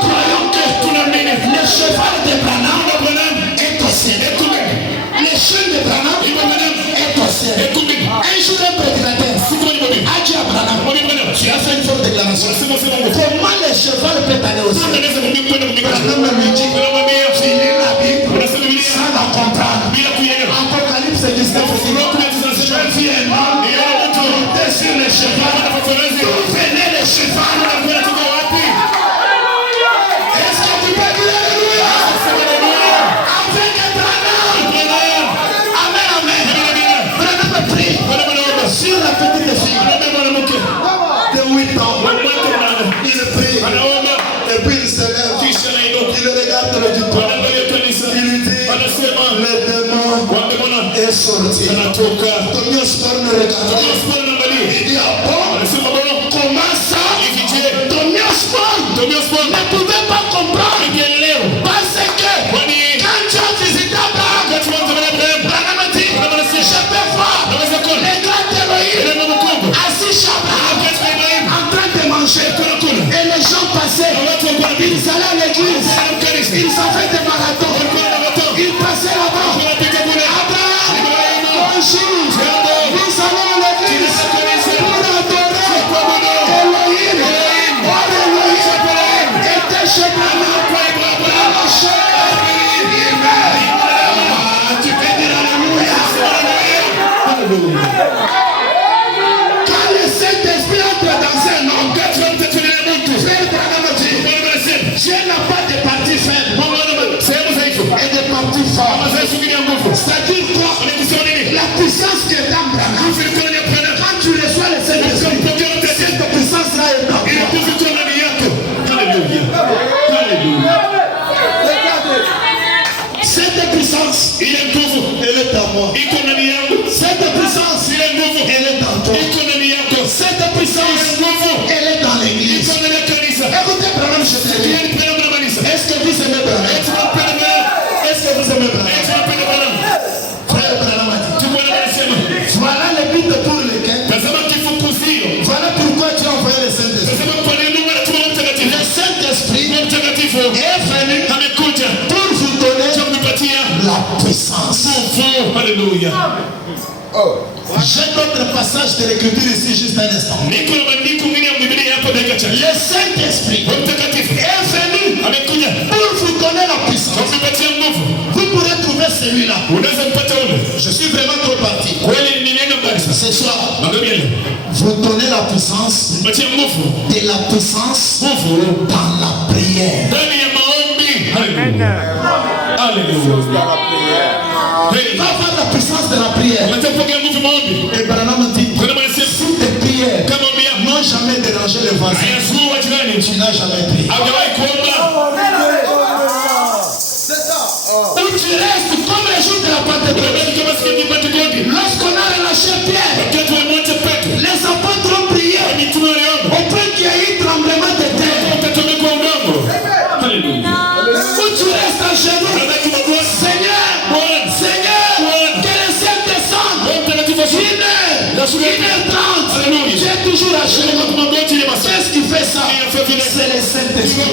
croyons que le cheval de Branham est au ciel. Le chien de Branham est au ciel. Un jour, un prédicateur a dit à Branham, tu as fait une forte déclaration. Comment le cheval peut aller au ciel? Branham lui dit, tu lis la Bible sans la comprendre. Apocalypse 19, je viens monter sur le cheval. D'où venait le cheval? Est-ce que tu peux dire alléluia? Avec Branham. Amen, amen. Branham prie sur la petite fille de 8 ans. Il prie. Et puis il se lève. Il regarde le diplôme. Il lui dit, le démon est sorti. Tommy Osborne regarde. Il dit, ah bon? Comment ça? Tommy Osborne ne pouvait pas comprendre. Parce que quand tu as visité Abraham, Branham a dit, je peux voir les grands Elohim assis chez Abraham en train de manger. Et les gens passaient. Ils allaient à l'église. Ils avaient des marathons. Ils passaient là-bas. Abraham, bonjour. Ils allaient puissance. Alléluia. J'ai d'autres passages de l'écriture ici juste un instant. Le Saint-Esprit est venu pour vous donner la puissance. Vous pourrez trouver celui-là. Je suis vraiment trop parti. Ce soir, vous donnez la puissance, de la puissance dans la prière. Alléluia. Va avoir la puissance de la prière. Et Branham dit, si tes prières n'ont jamais dérangé le voisin, tu n'as jamais prié. Où tu restes comme les jours de la Pentecôte. Lorsqu'on a relâché Pierre, les apôtres ont prié au point qu'il y a eu tremblement de terre. Alléluia. Où tu restes en genoux, Seigneur, que le ciel descende. 1h30, tu es toujours à genoux. Qu'est-ce qui fait ça? C'est le Saint-Esprit.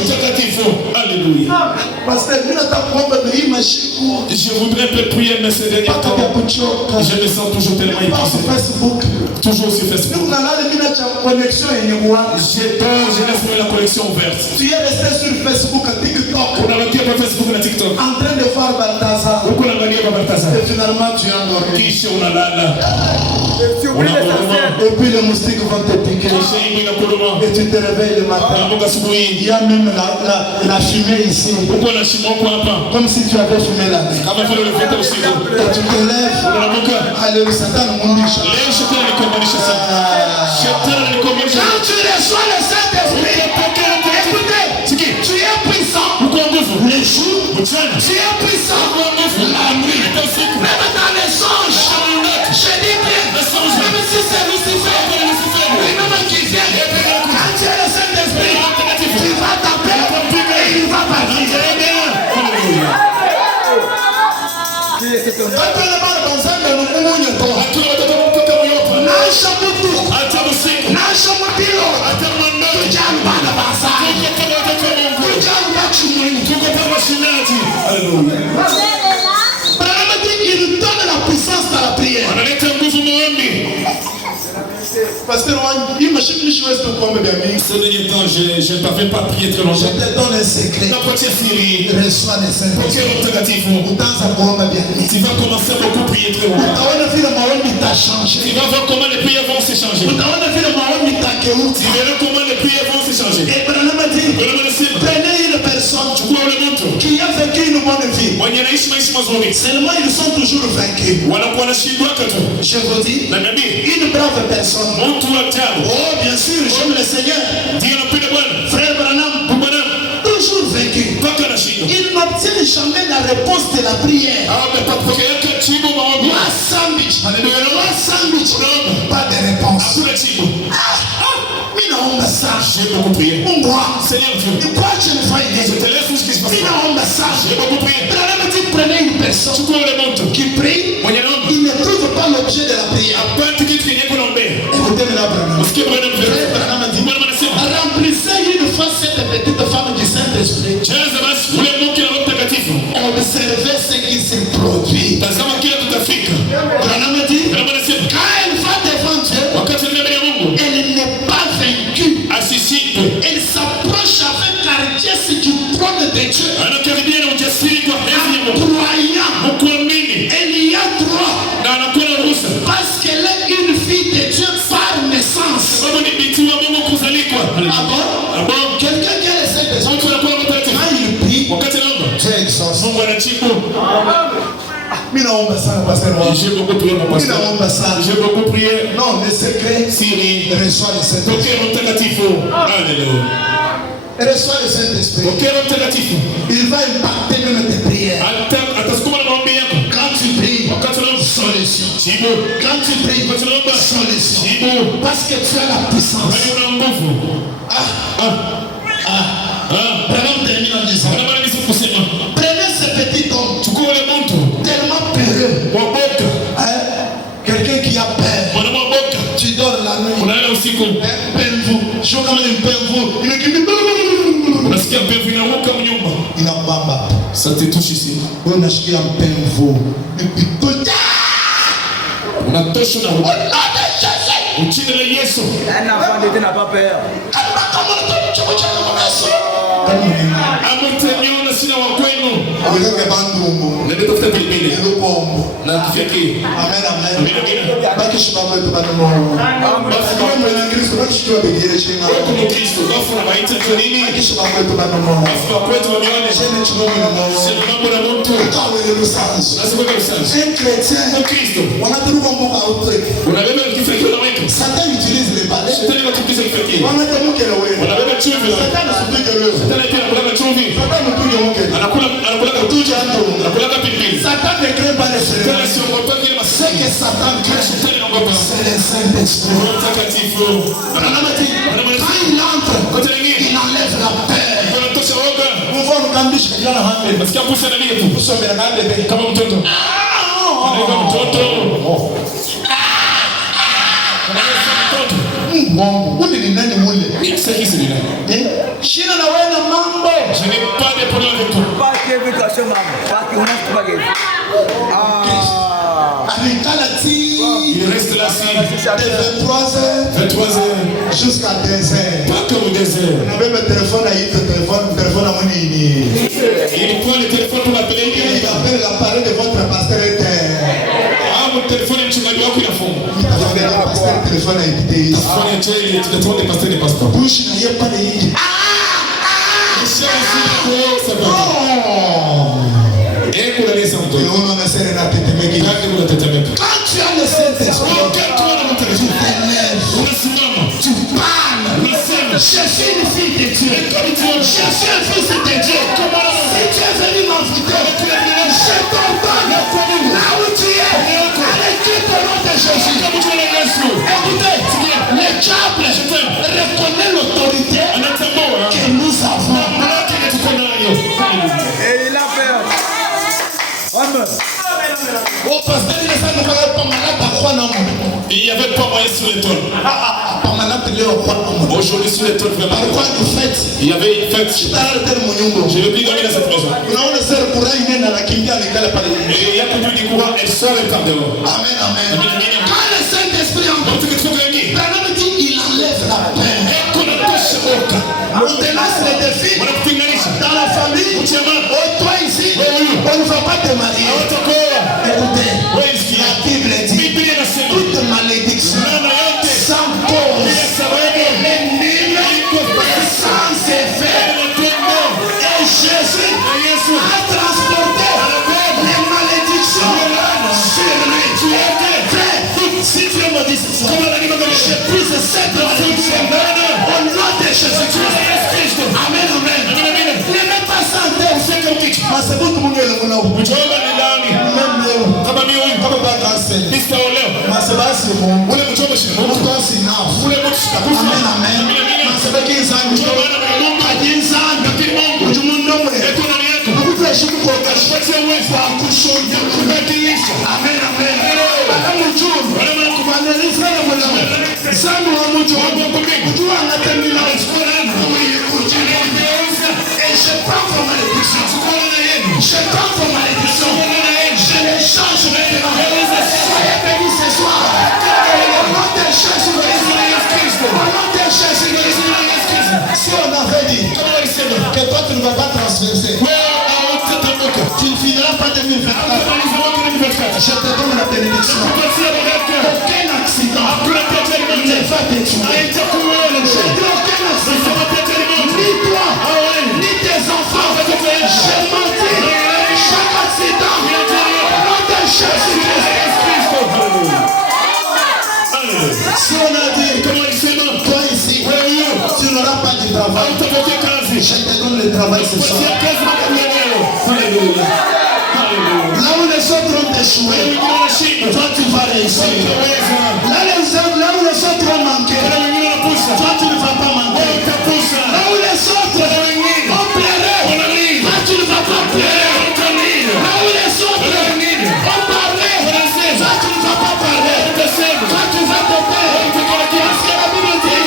Alléluia. Je voudrais prier, mais ces derniers temps, je me sens toujours tellement épuisé. Toujours sur Facebook. J'ai peur, je laisse la connexion ouverte. Tu es resté sur Facebook, TikTok, On a marqué par Facebook et TikTok. en train de voir Balthazar. Et Finalement, tu es endormi. kisha unalala. Et puis les moustiques vont te piquer. Kisha hivi inakuruma. Et tu te réveilles le matin. Unaamka asubuhi. Il y a même la fumée ici. Uko na shimoko hapa. Comme si tu avais fumé la nuit. Kama vile ulivuta usiku. Et tu te lèves. Unaamka. Allez, le Satan nous dit. Leo shetani alikuamrisha sana. Shetani alikuamrisha. Quand tu reçois le Saint-Esprit, écoutez, tu es puissant. Uko nguvu. Le jour, Mchana. tu es puissant. La nuit, même dans les songes. Je dis bien, même si c'est Lucifer, lui-même qui vient. Quand tu es le Saint-Esprit, tu vas taper et il va partir. Il donne la puissance dans la prière. Pasteur Juan, il m'a dit que je Ces derniers temps, je ne t'avais pas prié très longtemps. te donne un secret. Reçois les saints. Tu vas commencer à beaucoup prier très longtemps. Tu vas voir comment les prières vont s'échanger. Tu verras comment les prières vont s'échanger. Et Branham a dit, prenez une personne qui a vécu une bonne vie. Seulement ils sont toujours vaincus. Je vous dis, une brave personne. Oh, bien sûr, j'aime le Seigneur. Frère Branham, toujours vaincu. Il n'obtient jamais la réponse de la prière. Pas de réponse. J'ai beaucoup prié. Seigneur Dieu, Je te laisse tout ce qui se passe. J'ai beaucoup prié. Prenez une personne qui prie, il ne trouve pas l'objet de la prière. Écoutez-moi là, Branham. Remplissez une fois cette petite femme du Saint-Esprit. Observez ce qui se produit. Branham dit, quand elle va devant Dieu, elle n'est pas vaincue. Elle s'approche avec hardiesse du trône de Dieu. Croyant, elle y a droit. Parce qu'elle est une fille de Dieu par naissance. Ah bon? Quelqu'un qui a les Saint-Esprit, quand il prie, Dieu exauce. J'ai beaucoup prié, mon pasteur. J'ai beaucoup prié. Non, le secret, Siri. reçois le Saint-Esprit. Alléluia. Reçois le Saint-Esprit. Il va impacter même tes prières. Quand tu pries, solution. Quand tu pries, solution. Parce que tu as la puissance. Branham termine en disant, prenez ce petit homme tellement peureux. Quelqu'un qui a peur. Tu dors la nuit. Peine-vous. Je vois quand même une peine-vous. Il est qui dit, il a bamba. Ça te touche ici. On a chié un pinveau. Et puis tout. On a touché dans le. On tire le Yesu. Un enfant de Dieu n'a pas peur. Amutaniona sina wa kwenu. Aweka bandu. Ndio tafuta pilipili. Ndio pombo. Na tufiki. Amen amen. Baki shibamwe to bana mo. Basi kama mwana Kristo baki shikwa bigire chenga. Kwa Kristo bafu na maita nini? Baki shibamwe to bana mo. Kwa kwetu wamione. Chene chinomi na mo. Sema mambo na mtu. Kawe le lusanzu. Nasema kwa lusanzu. Un chrétien. Kwa Kristo. Wanaturuka mboka outrek. Unabeba kifekio na weka. Satan utilise les balais. Shetani watupiza kifekio. Wanatamuke na wewe. Unabeba chumvi na weka. Satan asupike wewe. Shetani pia anakula chumvi. Satan mtuge mke. Anakula kutuja ndo. Anakula pilipili. Satan ne crée pas les frères. Shetani sio ngopa kile Ce masiki. que Satan crée, Shetani ngopa. c'est le Saint-Esprit. Roho Mtakatifu. Quand il entre, Kote lingine. il enlève la peur. Anatosha woga. Mvua mkambisha kijana na hande. Nasikia pusa na mimi tu. Usome na bebe. Kama mtoto. Anaika mtoto. Mungu, uni ni nani mule? Kisa hisi ni nani? Shina na wewe na mambo. Je n'ai pas de problème avec toi. Pas d'éducation, maman. Pas qu'on a pas de. Alikala ti Il reste là si. de 23h 23h. jusqu'à 2h. Pas comme au désert. Na bebe téléphone à téléphone à mon ini. Il prend le téléphone pour l'appeler. Il appelle l'appareil de votre pasteur était. Ah, mon téléphone est mchungaji wako inafungwa. Mitafangalia pasteur téléphone à ipite. Fanya cheli tutatoa de pasteur de pasteur. Bushi na yeye pale hiki. Kisha usije kuosa baba. Kuna nisa mtoto. Unaona mesere na tetemeki. Kati kuna tetemeka. Quand tu as le Saint-Esprit, Wakati wana mtakatifu. Unasimama. tu parles. Unasema. Je suis une fille de Dieu. Je suis un fils de Dieu. Si tu es venu m'inviter, je t'ordonne là où tu es. Avec le nom de Jésus. Écoutez, le diable reconnaît l'autorité que nous avons. Et il a peur. Homme. Au pasteur, il est pas malade à quoi non? Il n'y avait pas moyen sur l'étoile. Pas malade de l'eau. Aujourd'hui sur l'étoile vraiment. Pourquoi nous faites? Il y avait une fête. Je vais plus dormir dans cette maison. Unaona sasa Qur'an inaenda nakimbia nikala pale. Et il y a plus du courant, elle sort et part dehors. Amen, amen. Quand le Saint-Esprit entre, il enlève la peine. On te lance les défis dans la famille. Oh, toi ici, on ne va pas te marier. Écoutez, la Bible dit toute malédiction sans cause, l'ennemi sans effet. Et Jésus a transporté les malédictions sur lui. Si Dieu me dit ce soir, je prise cette malédiction au nom de Jésus-Christ. Amen, amen. Ne mets pas ça en terre. Parce que tout le monde est là. Même Léo. Comme pas cancer. Mas basi Mungu. Ule mchombo shi Mungu tosi nao. Ule mchombo. Amen, amen. Mas baki zangu. Ajinzanga Mungu. Ujumundo mwe. Ekonomi yako. Kukuta shiku kwa kashfatia uwezo wa kushuhudia kubadilisha. Amen, amen. Bana mchombo. Bana kubanelisa na mwanadamu. Zangu wa mchombo. Kujua anatemila usikolana. Et je prends vos malédictions. Je prends vos malédictions. Je les change maintenant. Soyez bénis ce soir. Au nom de Jésus-Christ. Au nom de Jésus-Christ. Si on avait dit que toi tu ne vas pas transverser, tu ne finiras pas 2024. Je te donne la bénédiction. Aucun accident ne va te tuer. Je dis aucun accident. Ni toi, ni tes enfants. Je mentis. Chaque accident, au nom de Jésus-Christ. Si on a dit, toi ici, tu n'auras pas de travail, je te donne le travail ce soir. Là où les autres ont échoué, toi tu vas réussir.